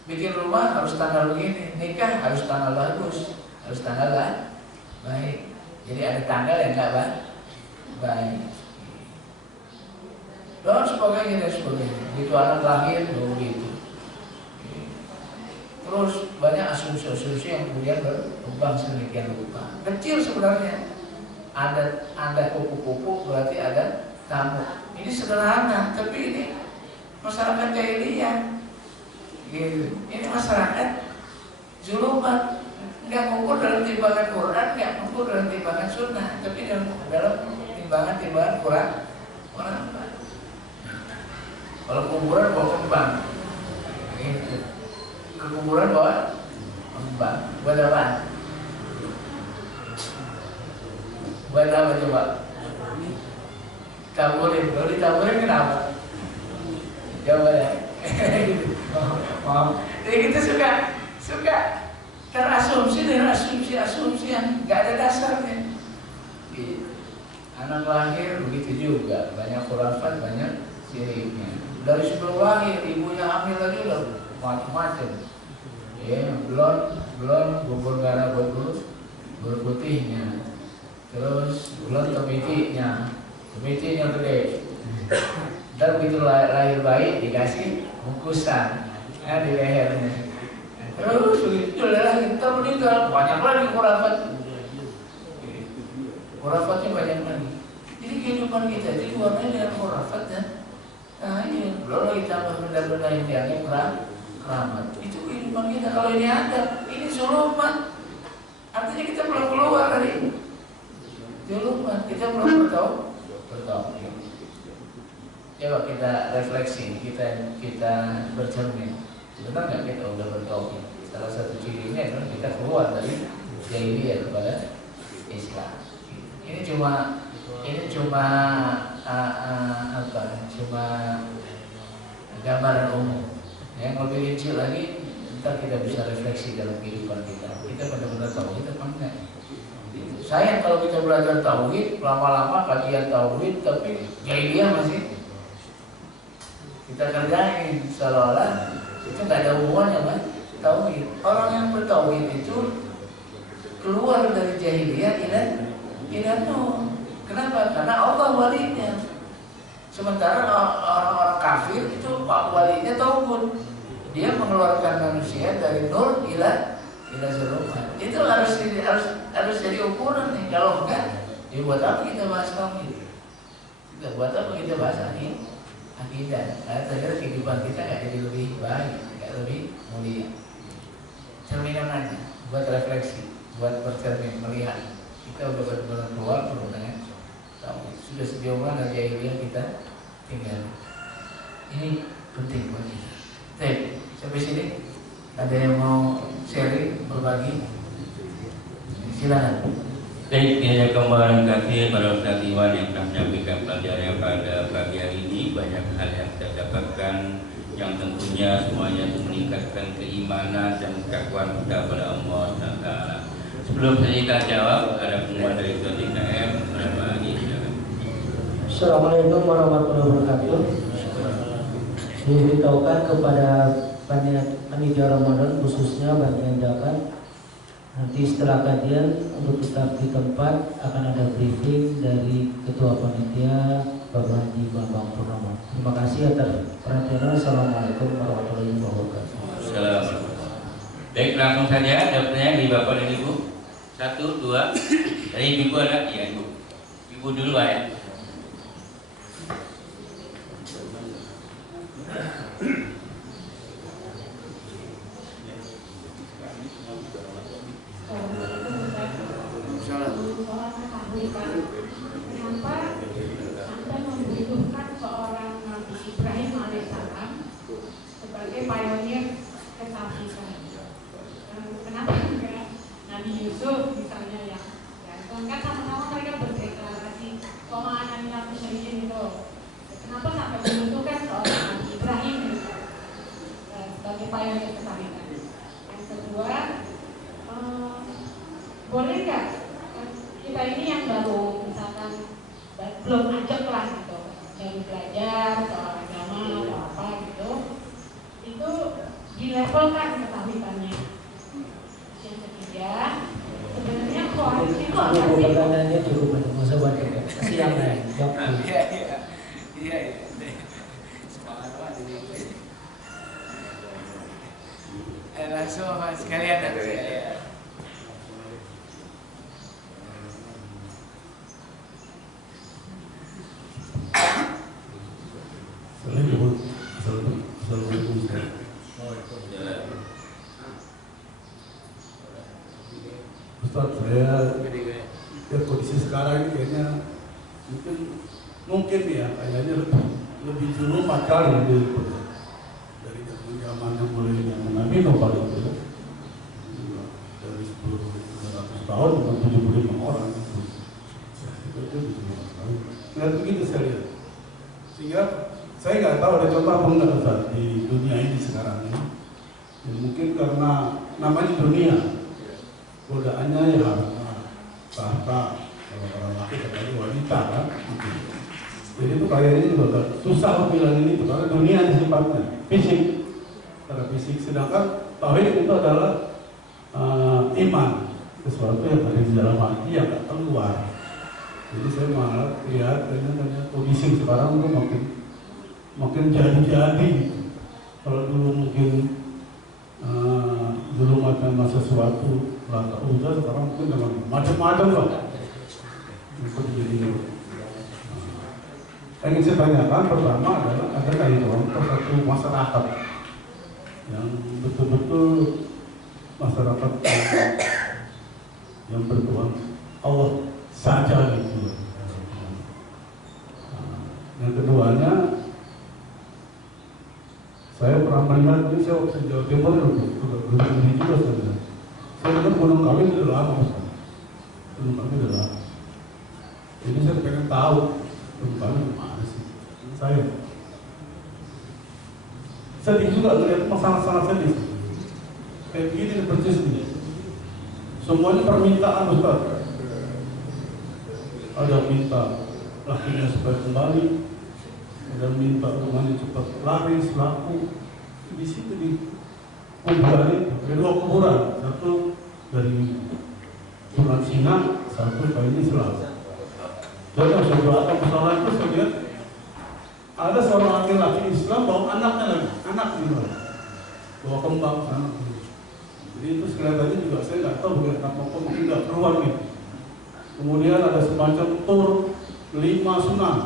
Bikin rumah harus tanggal begini, nikah harus tanggal bagus, harus tanggal baik. Jadi ada tanggal yang nggak baik. Dan sebagainya. Begitu anak lahir, begitu. Terus banyak asumsi-asumsi yang kemudian berkembang sedemikian rupa. Kecil sebenarnya. Ada kupu-kupu berarti ada tamu. Ini sederhana, tapi ini masyarakat jahiliyah. Gitu. Ini masyarakat zulumat, nggak mengukur dalam timbangan Quran, nggak mengukur dalam timbangan Sunnah, tapi dalam timbangan Quran. Kalau kuburan bawa kembang, gitu. Ke kuburan bawa kembang, buat apa? Buat apa coba? Taburin, kalau ditaburin kenapa? Jawab ya. Jadi kita suka terasumsi dengan asumsi yang nggak ada dasarnya. Anak lahir begitu juga, banyak khurafat, banyak siriknya. Dari sebelum lahir ibunya hamil lagi udah macam-macam. Ya, belum gugur darah buat putihnya, terus belum kemitinya gede. Ntar begitu lahir bayi dikasih bungkusan di lehernya. Terus begitu lagi kita meninggal, banyak lagi khurafatnya banyak lagi. Jadi kehidupan kita itu diwarnai dengan khurafat dan ini belum lagi tambah benda-benda yang dianggap keramat. Itu kehidupan kita. Kalau ini ada, ini zulumat. Artinya kita belum keluar dari zulumat, kita belum bertauhid. Coba kita refleksi, kita bercermin. Benar nggak kita udah bertauhid? Salah satu cirinya adalah kita keluar dari jahiliyah kepada Islam. Ini cuma cuma gambaran umum. Yang lebih kecil lagi, ntar kita bisa refleksi dalam kehidupan kita. Kita benar-benar tauhid apa enggak? Sayang kalau kita belajar tauhid, lama-lama kajian tauhid, tapi jahiliyah masih kita kerjain seolah-olah itu nggak ada hubungannya kan tauhid. Orang yang bertauhid itu keluar dari jahiliyah ila nur. Kenapa? Karena Allah walinya. Sementara orang-orang kafir itu walinya tauhid. Dia mengeluarkan manusia dari nur ila zulumat. Itu harus jadi ukuran nih. Kalau enggak, ya buat apa kita bahas tauhid? Buat apa kita bahas akidah? Karena ternyata kehidupan kita nggak jadi lebih baik, nggak lebih mulia. Cerminan aja, buat refleksi, buat bercermin, melihat. Kita udah benar-benar keluar dengan tauhid. Sudah sejauh mana jahiliyah kita tinggal. Ini penting buat kita. Baik, sampai sini ada yang mau sharing, berbagi? Silakan. Baik, ya kembali kasih para Ustaz Iwan yang telah menyampaikan pelajaran pada pagi hari ini. Banyak hal yang saya dapatkan yang tentunya semuanya untuk meningkatkan keimanan dan ketakwaan kita kepada Allah SWT. Sebelum saya jawab, ada pengumuman dari Ustaz IKM. Assalamualaikum warahmatullahi wabarakatuh. Diberitahukan kepada panitia Ramadan khususnya bagian Jakarta, nanti setelah kajian untuk tetap di tempat akan ada briefing dari Ketua Panitia Bapak Haji Bambang Purnomo. Terima kasih atas perhatiannya. Assalamualaikum warahmatullahi wabarakatuh. Assalamualaikum. Baik, langsung saja ada pertanyaan di Bapak dan Ibu. 1, 2. Dari Ibu ada? Iya, Ibu. Ibu dulu ya. Kenapa Anda membutuhkan seorang Nabi Ibrahim alaihissalam sebagai pionir ketauhidan? Kenapa enggak Nabi Yusuf misalnya ya kan sama-sama mereka berdeklarasi pemahaman Nabi Syai'in itu. Kenapa sampai membutuhkan seorang Nabi Ibrahim sebagai pionir ketauhidan? Yang kedua, boleh nggak kita ini yang baru misalkan belum ajak lah gitu, baru belajar soal agama atau apa gitu, itu dilevelkan ketahuitannya. Yang ketiga, sebenarnya Khawarij itu apa sih? Pertanyaannya cukup banyak, masa banyak ya? Siang ya? Iya. Semangat banget ini. Langsung sekalian nanti sekalian. Assalamualaikum. Ustaz, saya kondisi sekarang ini kayaknya mungkin ya kayaknya lebih dulu makar dari zaman yang mulai yang Nabi Nuh itu ya. Dari 10-100 tahun dengan 75 orang itu nah begitu saya lihat. Sehingga saya nggak tahu ada contoh apa enggak Ustaz di dunia ini sekarang ini. Ya, mungkin karena namanya dunia, godaannya ya tahta orang laki kecuali wanita kan. Jadi itu kayaknya juga susah bilang ini itu karena dunia sifatnya fisik, secara fisik. Sedangkan tauhid itu adalah iman, sesuatu yang ada di dalam hati yang tak keluar. Jadi saya malah lihat kayaknya kondisi sekarang itu makin makin jadi gitu. Kalau dulu mungkin dulu macam sesuatu lata udah, sekarang mungkin dengan macam-macam lah. Itu jadi yang ingin saya tanyakan pertama adalah ada kali contoh satu masyarakat yang betul-betul masyarakat yang bertuhan Allah saja gitu. Yang keduanya, saya pernah melihat ini saya waktu Jawa Timur itu ini juga saya dengar Gunung Kawi sudah lama, Gunung Kawi sudah lama. Jadi saya pengen tahu Gunung Kawi mana sih? Saya sedih juga melihat masalah-masalah sedih. Kayak begini persis ini. Semuanya permintaan Ustaz. Ada minta lakinya supaya kembali, ada minta rumahnya cepat laris, laku. Di situ di kuburan itu ada 2 kuburan, satu dari Sunan Sina, satu kayaknya Selatan. Dan yang saya doakan masalah itu saya lihat ada seorang laki-laki Islam bawa anaknya lagi, anak gitu, bawa kembang sana. Jadi itu kelihatannya juga saya nggak tahu kenapa mungkin nggak keluar gitu. Kemudian ada semacam tur 5 sunan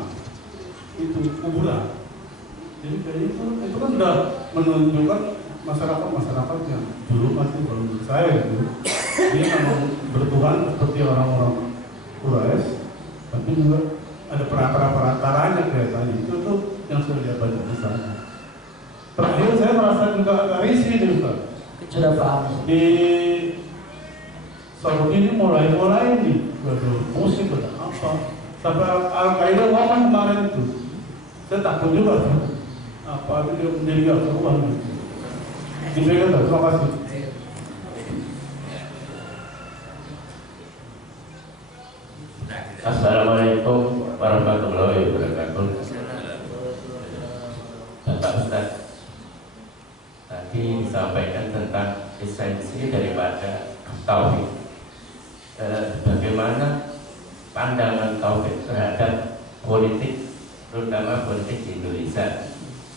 itu kuburan. Jadi kayak itu kan sudah menunjukkan masyarakat yang dulu masih belum saya itu dia memang bertuhan seperti orang-orang Quraisy, tapi juga ada perantaranya kelihatannya. Itu tuh yang saya lihat banyak di sana. Terakhir saya merasa juga agak risih juga. Sudah paham. Di Saudi ini mulai nih, musik atau apa? Sampai Al-Qaeda ngomong kemarin itu, saya takut juga tuh. Apa itu dia menjadi gak keruan gitu. Diberikan, terima kasih. Assalamualaikum warahmatullahi wabarakatuh. Bapak Ustaz, tadi disampaikan tentang esensi daripada tauhid. Bagaimana pandangan tauhid terhadap politik, terutama politik di Indonesia?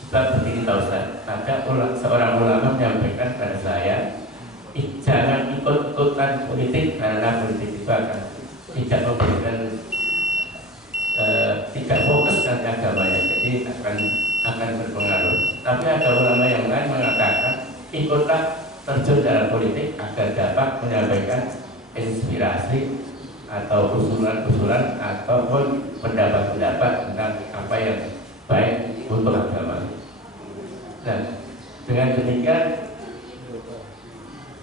Sebab begini Pak Ustaz, ada seorang ulama menyampaikan pada saya, jangan ikut-ikutan politik karena politik itu akan tidak memberikan tidak fokus ke agamanya, jadi akan berpengaruh. Tapi ada ulama yang lain mengatakan ikutlah terjun dalam politik agar dapat menyampaikan inspirasi atau usulan-usulan ataupun pendapat-pendapat tentang apa yang baik untuk agama. Dan dengan demikian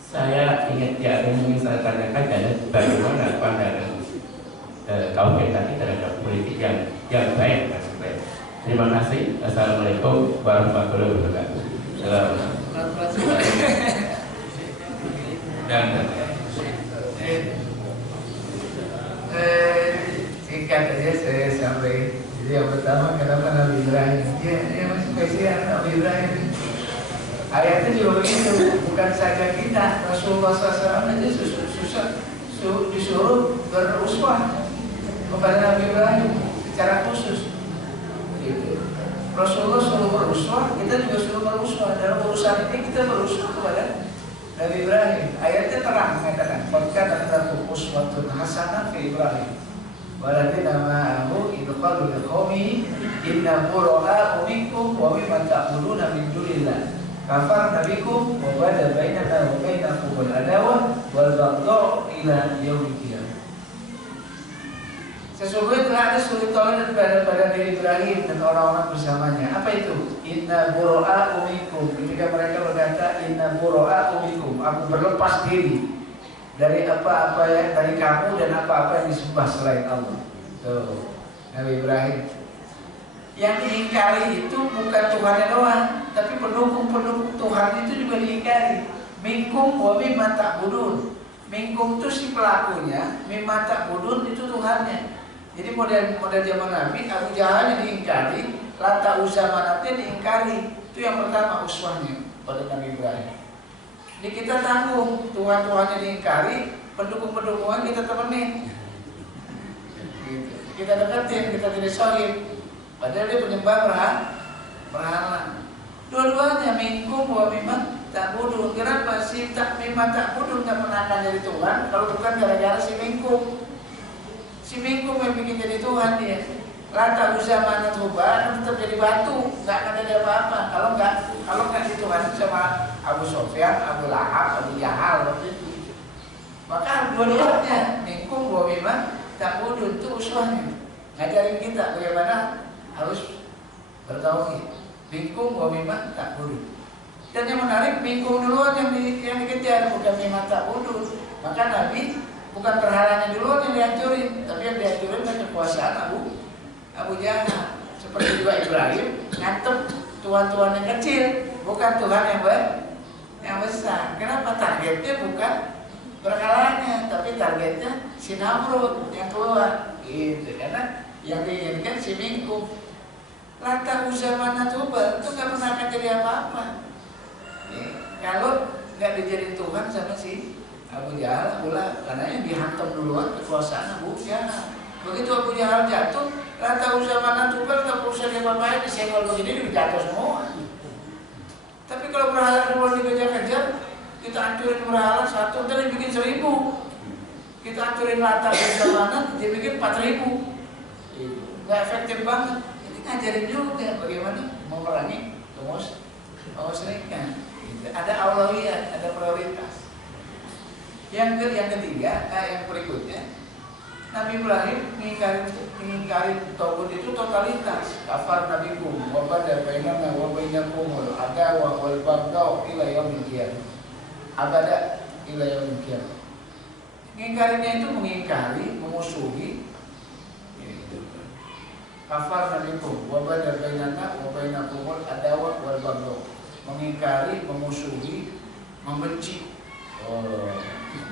saya ingin saya tanyakan adalah bagaimana pandangan tauhid tadi terhadap politik yang baik. Terima kasih. Assalamualaikum warahmatullahi wabarakatuh. Dan singkat aja saya sampai. Jadi yang pertama, kenapa Nabi Ibrahim? Dia masih spesial Nabi Ibrahim. Ayatnya juga begitu, bukan saja kita, Rasulullah SAW aja disuruh beruswah kepada Nabi Ibrahim secara khusus. Gitu. Rasulullah suruh beruswah, kita juga suruh beruswah. Dalam urusan ini kita beruswah kepada Nabi Ibrahim. Ayatnya terang mengatakan, "Qad kana lakum uswatun hasanah fi Ibrahim. Waladina ma'ahu idqalu liqaumihi inna bura'a'u minkum wa mimma ta'buduna min dunillah kafarna bikum wa bada bainana wa bainakum al-adawah wal baghdha ila yaumil qiyamah." Sesungguhnya telah ada suri taulan pada diri Ibrahim dan orang-orang bersamanya. Apa itu? Inna bura'a'u minkum. Ketika mereka berkata inna bura'a'u minkum, aku berlepas diri dari apa-apa yang dari kamu dan apa-apa yang disembah selain Allah. Tuh, Nabi Ibrahim. Yang diingkari itu bukan Tuhannya doang, tapi pendukung-pendukung Tuhan itu juga diingkari. Minkum wa mimma ta'budun. Minkum itu si pelakunya, mimma ta'budun itu Tuhannya. Jadi model zaman Nabi, Abu Jahal diingkari, Lata Uzza Manatnya diingkari. Itu yang pertama uswahnya pada Nabi Ibrahim. Jadi kita tanggung, Tuhan-Tuhannya diingkari, pendukung-pendukungnya kita temenin. Gitu. Kita deketin, kita jadi sohib. Padahal dia penyembah berhala. Dua-duanya minkum wa mimma ta'budun. Kenapa si mimma ta'budun nggak pernah akan jadi Tuhan kalau bukan gara-gara si minkum. Si minkum yang bikin jadi Tuhan dia. Lata usaha mana coba tetap jadi batu, nggak akan ada apa-apa. Kalau nggak dituhan sama Abu Sofyan, Abu Lahab, Abu Jahal waktu itu. Maka dua-duanya minkum wa mimma ta'budun itu uswahnya. Ngajarin kita bagaimana harus bertauhid. Minkum wa mimma ta'budun. Dan yang menarik minkum duluan yang dikejar, bukan mimma ta'budun. Maka Nabi bukan berhalanya duluan yang dihancurin, tapi yang dihancurin adalah kekuasaan Abu Jahal. Seperti juga Ibrahim ngantem tuhan-tuhan yang kecil, bukan Tuhan yang besar. Kenapa? Targetnya bukan berhalanya, tapi targetnya si Namrud yang keluar. Gitu. Karena yang diinginkan si minkum. Lata usaha mana coba itu nggak pernah akan jadi apa-apa. Kalau nggak dijadiin Tuhan sama si Abu Jahal, karena yang dihantam duluan kekuasaan Abu Jahal. Begitu Abu Jahal jatuh, lata usaha mana coba nggak usah diapa-apain, disenggol begini jatuh semua. Tapi kalau berhala duluan dikejar-kejar, kita hancurin berhala satu, ntar dibikin 1000. Kita hancurin lata usaha mana, dia bikin 4000. Nggak efektif banget. Ngajarin juga bagaimana memerangi kemusyrikan. Ada aulawiyat, ada prioritas. Yang ketiga, yang berikutnya, Nabi Ibrahim mengingkari tauhid itu totalitas. Kafar nabikum wa bada bainana wa bainakumul adawah wal baghdha ila yaumil qiyamah. Abada ila yaumil qiyamah. Mengingkarinya itu mengingkari, memusuhi. Kafar nabikum wa bada bainana wa bainakumul adawah wal baghdha. Mengingkari, memusuhi, membenci.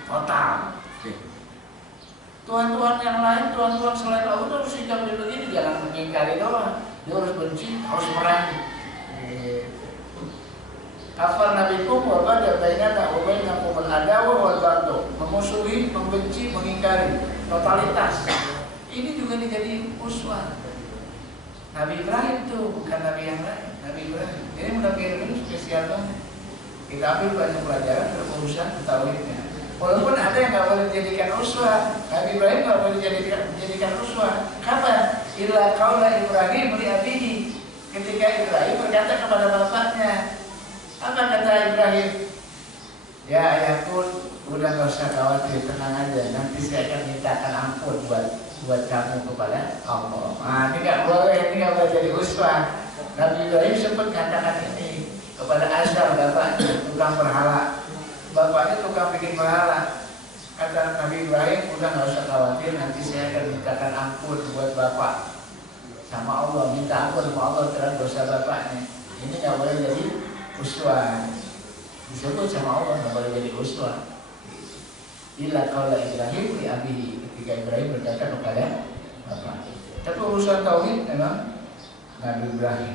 Total. Tuhan-tuhan yang lain, Tuhan-tuhan selain Allah harus sikap begini, jangan mengingkari doang. Dia harus benci, harus merangi. Kafar nabikum wa bada bainana wa bainakumul adawah wal baghdha. Memusuhi, membenci, mengingkari, totalitas. Ini juga dijadi uswah. Nabi Ibrahim itu bukan Nabi yang lain, Nabi Ibrahim. Jadi Nabi Ibrahim itu spesial banget. Kita ambil banyak pelajaran berurusan tauhidnya. Walaupun ada yang nggak boleh dijadikan uswah, Nabi Ibrahim nggak boleh dijadikan uswah. Kapan? Illa qaula Ibrahim li abihi. Ketika Ibrahim berkata kepada bapaknya, apa kata Ibrahim? Ya ayahku, udah nggak usah khawatir, tenang aja. Nanti saya akan mintakan ampun buat kamu kepada Allah. Ini nggak boleh jadi uswah. Nabi Ibrahim sempat katakan ini kepada Azar, bapaknya, tukang berhala. Bapaknya tukang bikin berhala. Kata Nabi Ibrahim, udah nggak usah khawatir, nanti saya akan mintakan ampun buat bapak sama Allah, minta ampun sama Allah terhadap dosa bapaknya. Ini nggak boleh jadi uswah. Disebut sama Allah nggak boleh jadi uswah. Illa qaula Ibrahim li abihi, ketika Ibrahim berkata kepada bapak. Tapi urusan tauhid memang Nabi Ibrahim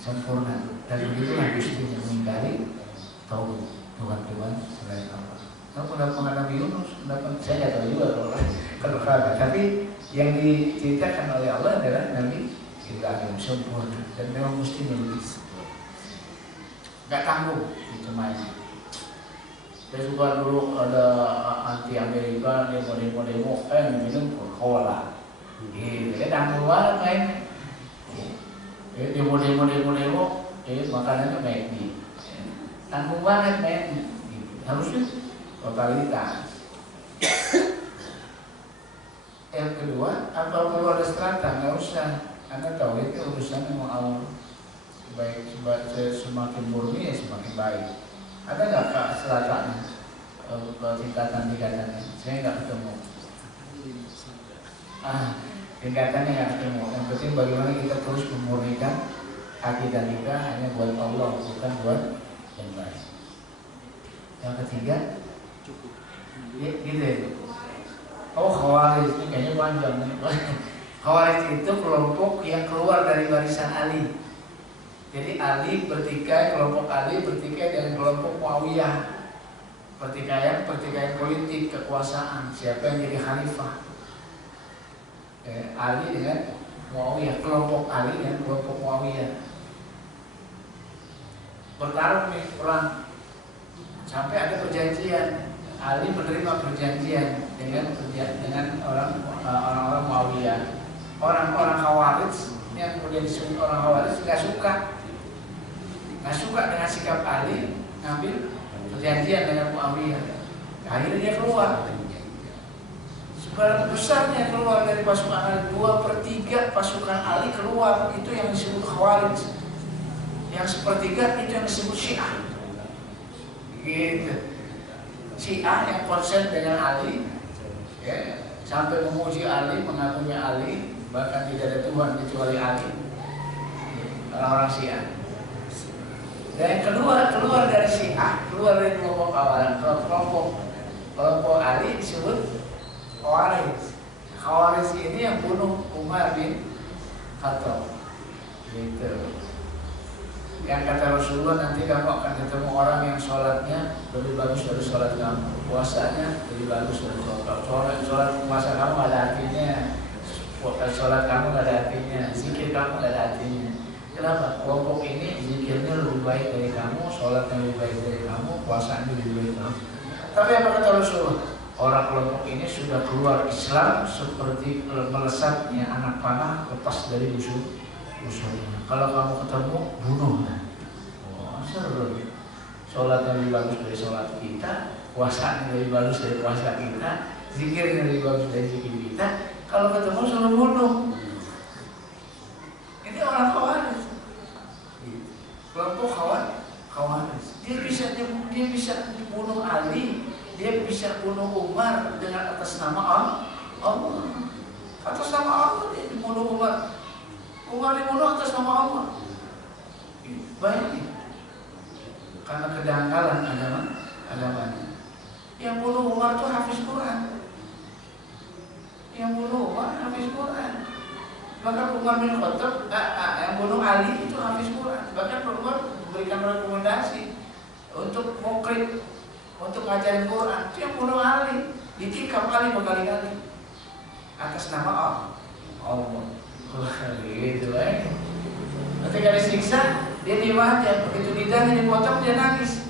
sempurna. Dan begitulah istrinya mengingkari tauhid. Tuhan-Tuhan selain Allah. Kalau Nabi Yunus, saya nggak tahu juga kalau tapi yang diceritakan oleh Allah adalah Nabi Ibrahim sempurna dan memang mesti memiliki. Nggak tanggung itu mainnya. Saya suka dulu ada anti Amerika demo minum Coca-Cola. Gitu, tanggung banget mainnya. Demo makanannya McD. Tanggung banget men, harusnya totalitas. Yang kedua, kalau perlu ada strata nggak usah, karena tauhid itu urusan yang Allah. Semakin murni ya semakin baik. Ada nggak kak stratanya? Tingkatan-tingkatannya, saya nggak ketemu. Tingkatannya nggak ketemu. Yang penting bagaimana kita terus memurnikan akidah kita hanya buat Allah, bukan buat yang lain. Yang ketiga, gitu ya. Khawarij ini kayaknya panjang nih. Khawarij itu kelompok yang keluar dari barisan Ali. Jadi Ali bertikai, kelompok Ali bertikai dengan kelompok Muawiyah. Pertikaian politik, kekuasaan, siapa yang jadi khalifah. Ali dengan Muawiyah, kelompok Ali dengan kelompok Muawiyah. bertarung nih perang, sampai ada perjanjian. Ali menerima perjanjian dengan orang-orang Muawiyah. Orang-orang Khawarij yang kemudian disebut orang Khawarij nggak suka dengan sikap Ali ngambil perjanjian dengan Muawiyah. Akhirnya dia keluar. Sebagian besarnya keluar dari pasukan Ali, 2/3 pasukan Ali keluar, itu yang disebut Khawarij. Yang 1/3 itu yang disebut Syiah. Gitu. Syiah yang konsen dengan Ali, ya, sampai memuji Ali, mengagumi Ali, bahkan tidak ada Tuhan kecuali Ali. Orang-orang Syiah. Dan yang kedua, keluar dari Syiah, keluar dari kelompok awalan, kelompok Ali disebut Khawarij. Khawarij ini yang bunuh Umar bin Khattab. Gitu. Yang kata Rasulullah, nanti kamu akan ketemu orang yang sholatnya lebih bagus dari sholat kamu, puasanya lebih bagus dari sholat puasa kamu gak ada artinya, sholat kamu gak ada artinya, zikir kamu gak ada artinya. Kenapa? Kelompok ini zikirnya lebih baik dari kamu, sholatnya lebih baik dari kamu, puasanya lebih baik dari kamu. Tapi apa kata Rasulullah? Orang kelompok ini sudah keluar Islam seperti melesatnya anak panah lepas dari musuhnya. Kalau kamu ketemu, bunuhlah. Oh, seru. Sholatnya lebih bagus dari sholat kita, puasanya lebih bagus dari puasa kita, zikirnya lebih bagus dari zikir kita. Kalau ketemu, suruh bunuh. Ini orang Khawarij. Kelompok Khawarij. Dia bisa bunuh Ali, dia bisa bunuh Umar dengan atas nama Allah. Atas nama Allah dia dibunuh Umar. Umar dibunuh atas nama Allah. Bayangin. Karena kedangkalan agamanya. Yang bunuh Umar itu hafiz Quran. Yang bunuh Umar hafiz Quran. Bahkan Umar bin Khattab, yang bunuh Ali itu hafiz Quran. Bahkan Umar memberikan rekomendasi untuk muqrid, untuk ngajarin Quran. Itu yang bunuh Ali, ditikam Ali berkali-kali atas nama Allah. Gitu ketika disiksa dia diem aja, begitu lidahnya dipotong dia nangis.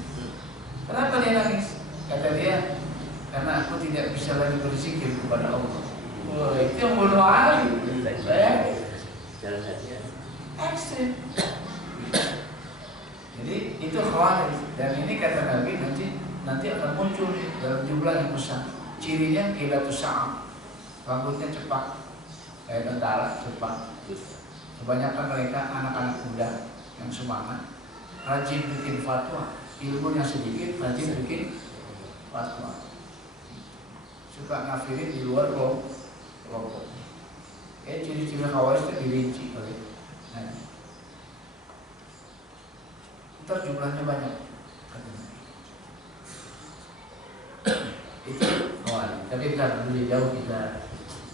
Kenapa dia nangis? Kata dia, karena aku tidak bisa lagi berzikir kepada Allah. Wah, itu yang bunuh Ali. Ekstrim. Jadi itu Khawarij. Dan ini kata Nabi nanti akan muncul dalam jumlah yang besar. Cirinya qilatus sa'am, rambutnya cepat, kayak tentara cepat. Kebanyakan mereka anak-anak muda yang semangat, rajin bikin fatwa, ilmunya sedikit, rajin bikin fatwa, suka ngafirin di luar kelompok. Ciri-ciri Khawarij itu dirinci oleh. Ntar jumlahnya banyak. Itu Khawarij. Tapi ntar lebih jauh kita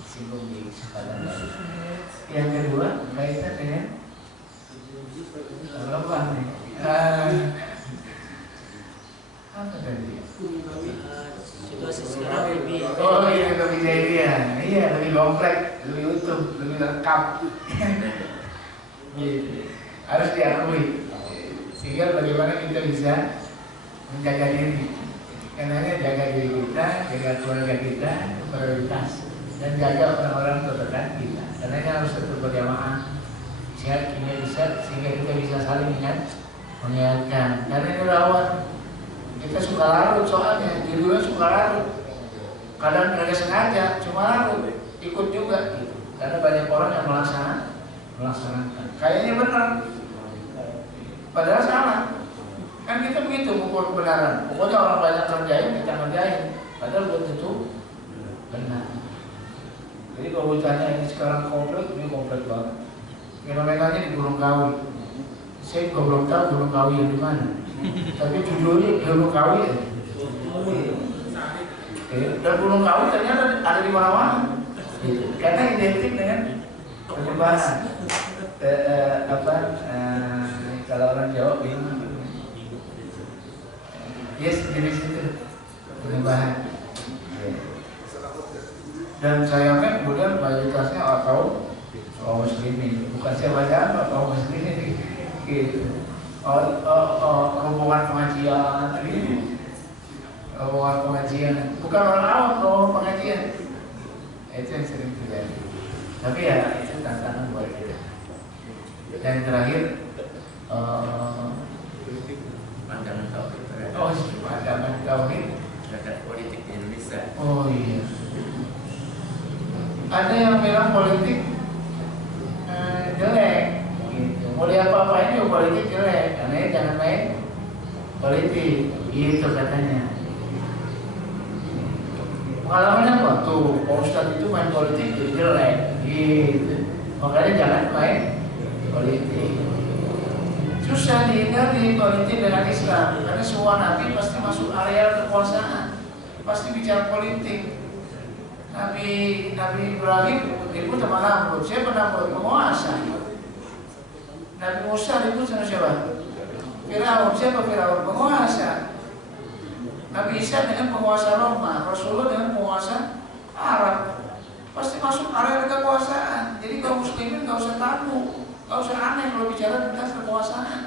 singgung di kesempatan lain. Yang kedua kaitan dengan apa nih? Apa tadi? Situasi sekarang lebih. Oh iya, lebih jahiliyah. Iya, lebih kompleks, lebih utuh, lebih lengkap. Gitu. Harus diakui. Sehingga bagaimana kita bisa menjaga diri. Karena jaga diri kita, jaga keluarga kita, prioritas. Dan jaga orang-orang terdekat kita. Karena ini harus tetap berjamaah. Sehingga kita bisa saling mengingatkan. Karena ini rawan. Kita suka larut soalnya, judulnya suka larut. Kadang mereka sengaja, cuma larut, ikut juga gitu. Karena banyak orang yang melaksanakan. Kayaknya benar, padahal salah. Kan kita begitu mengukur kebenaran. Pokoknya orang banyak kerjain, kita ngerjain. Padahal belum tentu benar. Jadi kalau ditanya ini sekarang komplek, ini komplek banget. Fenomenanya di Gunung Kawi. Saya juga belum tahu Gunung Kawi yang di mana. Tapi judulnya Gunung Kawi ya. Dan Gunung Kawi ternyata ada di mana-mana. Karena identik dengan penyembahan. Kalau orang Jawa bingung. Dia sendiri situ penyembahan. Dan sayangnya kemudian mayoritasnya kaum muslimin, bukan siapa-siapa, kaum muslimin gitu. rombongan pengajian ini, rombongan pengajian, bukan orang awam, rombongan pengajian. Itu yang sering terjadi. Tapi ya itu tantangan buat kita. Dan yang terakhir, pandangan tauhid pandangan tauhid terhadap politik di Indonesia. Oh iya. Ada yang bilang politik jelek, gitu. Mau diapa-apain juga politik jelek, karena jangan main politik, gitu katanya. Pengalamannya apa? Tuh, Pak Ustadz itu main politik jadi jelek, gitu. Makanya jangan main politik. Susah dihindari politik dengan Islam, karena semua nabi pasti masuk area kekuasaan, pasti bicara politik. Nabi Ibrahim ribut sama Namrud. Siapa Namrud? Penguasa. Nabi Musa ribut sama siapa? Firaun. Siapa Firaun? Penguasa. Nabi Isa dengan penguasa Roma, Rasulullah dengan penguasa Arab. Pasti masuk area kekuasaan. Jadi kaum muslimin nggak usah tabu, nggak usah aneh kalau bicara tentang kekuasaan.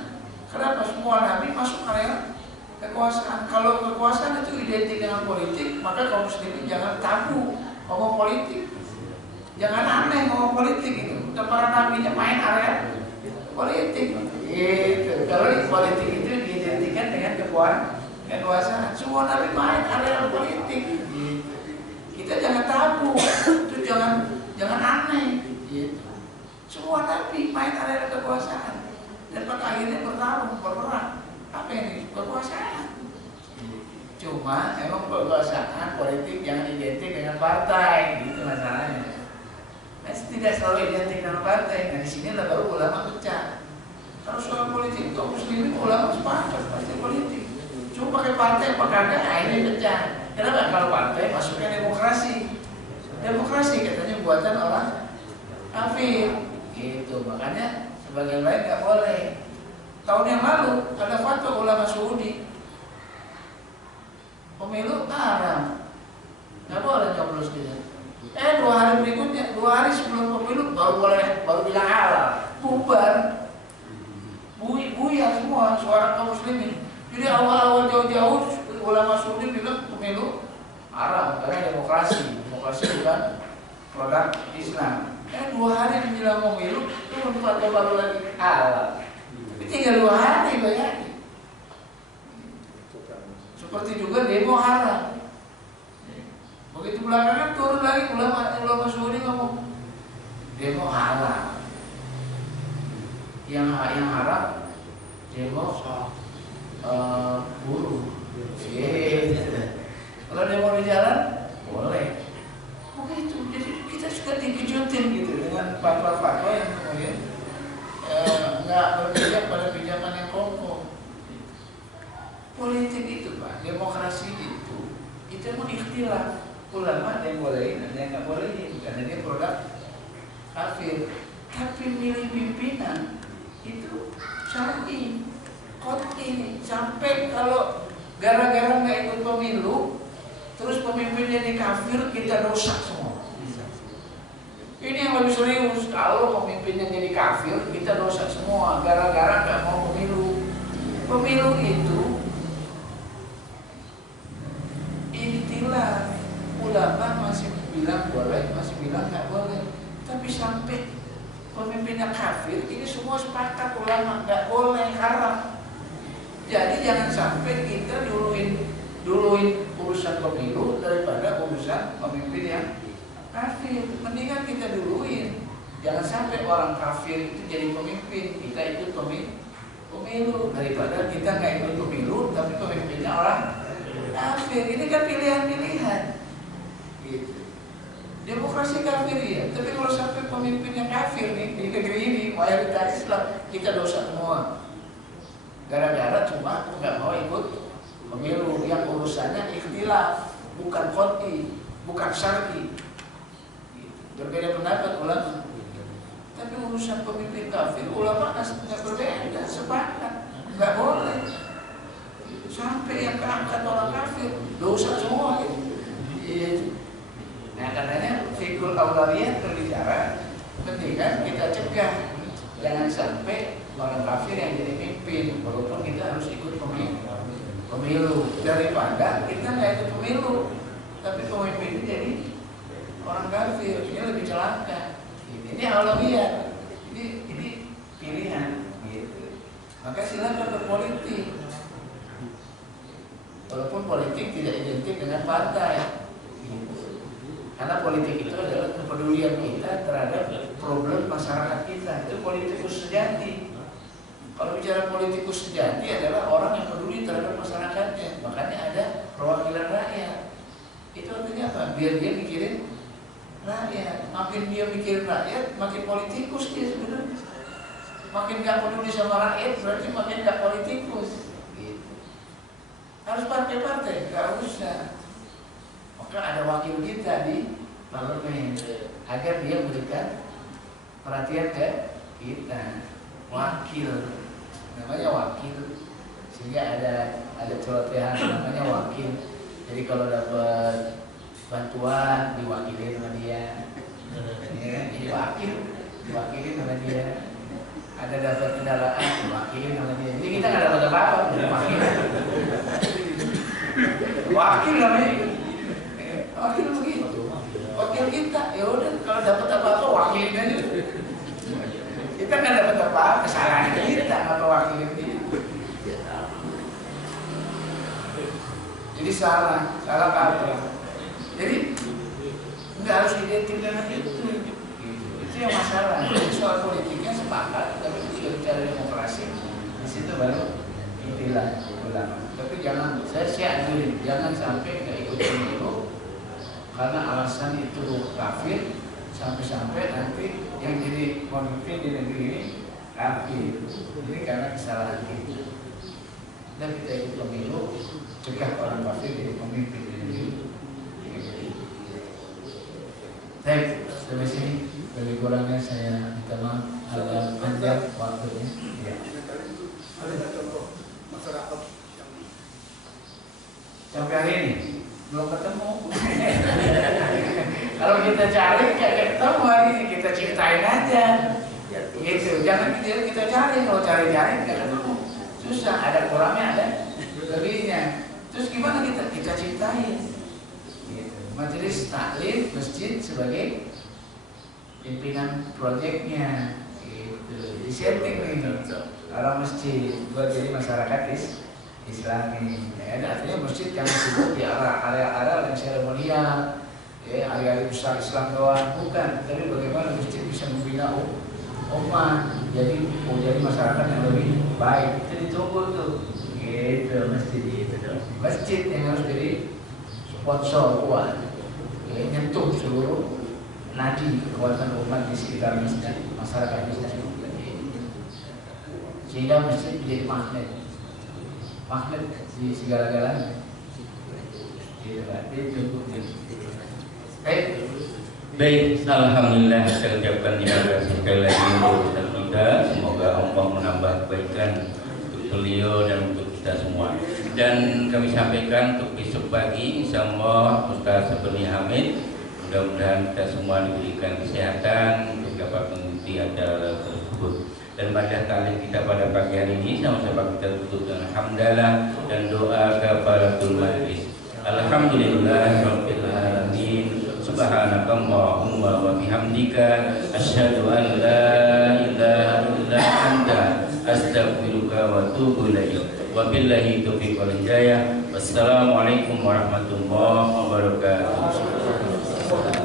Kenapa? Semua nabi masuk area kekuasaan. Kalau kekuasaan itu identik dengan politik, maka kaum muslimin jangan tabu ngomong politik, jangan aneh ngomong politik itu. Dan para nabinya main area politik. Gitu. Kalau di politik itu diidentikan dengan kekuasaan. Semua nabi main area politik. Gitu. Kita jangan tabu, itu jangan aneh. Gitu. Semua nabi main area kekuasaan. Dan pada akhirnya berperang. Apa ini? Kekuasaan. Cuma emang kekuasaan politik jangan identik dengan partai, gitu masalahnya. Nah, tidak selalu identik dengan partai. Nah di sini lah baru ulama pecah. Kalau soal politik itu muslimin ulama sepakat pasti politik. Cuma pakai partai apa kagak? Nah ini pecah. Kenapa? Kalau partai masuknya demokrasi. Demokrasi katanya buatan orang kafir. Gitu. Makanya sebagian lain nggak boleh. Tahun yang lalu ada fatwa ulama Saudi. Pemilu haram, nggak boleh nyoblos dia. 2 hari berikutnya, 2 hari sebelum pemilu baru bilang halal, bubar, buyar semua suara kaum muslimin. Jadi awal-awal jauh-jauh ulama Saudi bilang pemilu haram karena demokrasi bukan produk Islam. 2 hari menjelang pemilu turun fatwa baru lagi halal. Tapi tinggal 2 hari bayangin. Seperti juga demo haram. Begitu belakangan turun lagi ulama Saudi ngomong demo halal. Yang haram demo buruh. Kalau demo di jalan boleh. Begitu. Jadi kita suka dikejutin gitu dengan fatwa-fatwa yang kemudian nggak berpijak pada pijakan yang kokoh. Politik itu Pak, demokrasi itu emang ikhtilaf. Ulama ada yang bolehin, ada yang nggak bolehin, karena dia produk kafir. Tapi milih pimpinan itu syar'i, qat'i. Sampai kalau gara-gara nggak ikut pemilu, terus pemimpinnya ini kafir, kita rusak semua. Ini yang lebih serius, kalau pemimpinnya jadi kafir, kita rusak semua gara-gara nggak mau pemilu. Pemilu itu ikhtilaf, ulama masih bilang boleh, masih bilang nggak boleh. Tapi sampai pemimpinnya kafir, ini semua sepakat ulama nggak boleh, haram. Jadi jangan sampai kita duluin urusan pemilu daripada urusan pemimpin yang kafir. Mendingan kita duluin. Jangan sampai orang kafir itu jadi pemimpin, kita ikut pemilu daripada kita nggak ikut pemilu tapi pemimpinnya orang kafir. Ini kan pilihan-pilihan. Gitu. Demokrasi kafir ya, tapi kalau sampai pemimpinnya kafir nih di negeri ini mayoritas Islam, kita dosa semua. Gara-gara cuma nggak mau ikut pemilu yang urusannya ikhtilaf, bukan qat'i, bukan syar'i. Berbeda pendapat ulama. Tapi urusan pemimpin kafir, ulama nggak berbeda, sepakat, nggak boleh. Sampai yang keangkat orang kafir, dosa semua gitu. Nah katanya fikul aulawiyah berbicara, penting kan kita cegah, jangan sampai orang kafir yang jadi pimpin, walaupun kita harus ikut pemilu daripada kita nggak ikut pemilu, tapi pemimpin jadi orang kafir, ini lebih celaka. Ini aulawiyat, ini pilihan. Gitu. Maka silakan berpolitik, walaupun politik tidak identik dengan partai. Karena politik itu adalah kepedulian kita terhadap problem masyarakat kita. Itu politikus sejati. Kalau bicara politikus sejati adalah orang yang peduli terhadap masyarakatnya. Makanya ada perwakilan rakyat. Itu artinya apa? Biar dia mikirin rakyat. Makin dia mikirin rakyat, makin politikus dia sebenarnya. Makin gak peduli sama rakyat, berarti makin gak politikus. Gitu. Harus partai-partai, gak usah. Maka ada wakil kita di parlemen agar dia memberikan perhatian ke kita. Wakil, namanya wakil, sehingga ada celotehan namanya wakil. Jadi kalau dapat bantuan diwakili sama dia, ya, jadi wakil, diwakili sama dia. Ada dapat kendaraan diwakili sama dia. Jadi kita nggak dapat apa-apa, wakil. Wakil namanya. Wakil begitu, wakil kita, ya udah kalau dapat apa-apa wakilin aja. Kita nggak dapat apa-apa, kesalahan kita apa wakilin dia. Jadi salah apa? Jadi nggak harus identik dengan itu. Itu yang masalah. Jadi soal politiknya sepakat, tapi kalau bicara demokrasi di situ baru intilah ulama. Tapi jangan, saya anjurin, jangan sampai nggak ikut pemilu karena alasan itu kafir, sampai-sampai nanti yang jadi pemimpin di negeri ini kafir. Ini karena kesalahan kita. Dan kita ikut pemilu, cegah orang kafir jadi pemimpin di negeri ini. Baik, sampai sini. Lebih kurangnya saya minta maaf, agak panjang waktunya. Ya. Ada contoh masyarakat yang Sampai hari ini belum ketemu. Kalau kita cari kayak ketemu hari ini, kita ceritain aja. Gitu, jangan kita cari. Kalau cari-cari nggak ketemu, susah. Ada kurangnya, ada lebihnya. Terus gimana kita ciptain? Gitu. Majelis taklim masjid sebagai pimpinan proyeknya. Gitu. Di setting nih orang masjid buat jadi masyarakat Islami. Ya, artinya masjid yang sibuk di area-area yang seremonial, ya, area besar Islam doang, bukan. Tapi bagaimana masjid bisa membina umat, jadi masyarakat yang lebih baik. Itu ditunggu tuh, gitu masjid itu. Masjid yang harus jadi sponsor kuat, ya, nyentuh seluruh nadi kekuatan umat di sekitar masjid, masyarakat masjid. Sehingga masjid menjadi magnet di segala-galanya. Baik, alhamdulillah saya ucapkan terima kasih sekali lagi untuk Ustaz Huda. Semoga Allah menambah kebaikan untuk beliau dan untuk kita semua. Dan kami sampaikan untuk besok pagi, insyaallah Ustaz Sabeni Hamid, mudah-mudahan kita semua diberikan kesehatan untuk dapat mengikuti acara tersebut. Dan pada kali kita pada pagi hari ini sama-sama kita tutup dengan hamdalah dan doa kafaratul majlis. Alhamdulillah rabbil alamin. Subhanakallahumma wa bihamdika asyhadu an la ilaha illa anta astaghfiruka wa atubu ilaik. Wabillahi taufiq wal hidayah. Wassalamualaikum warahmatullahi wabarakatuh.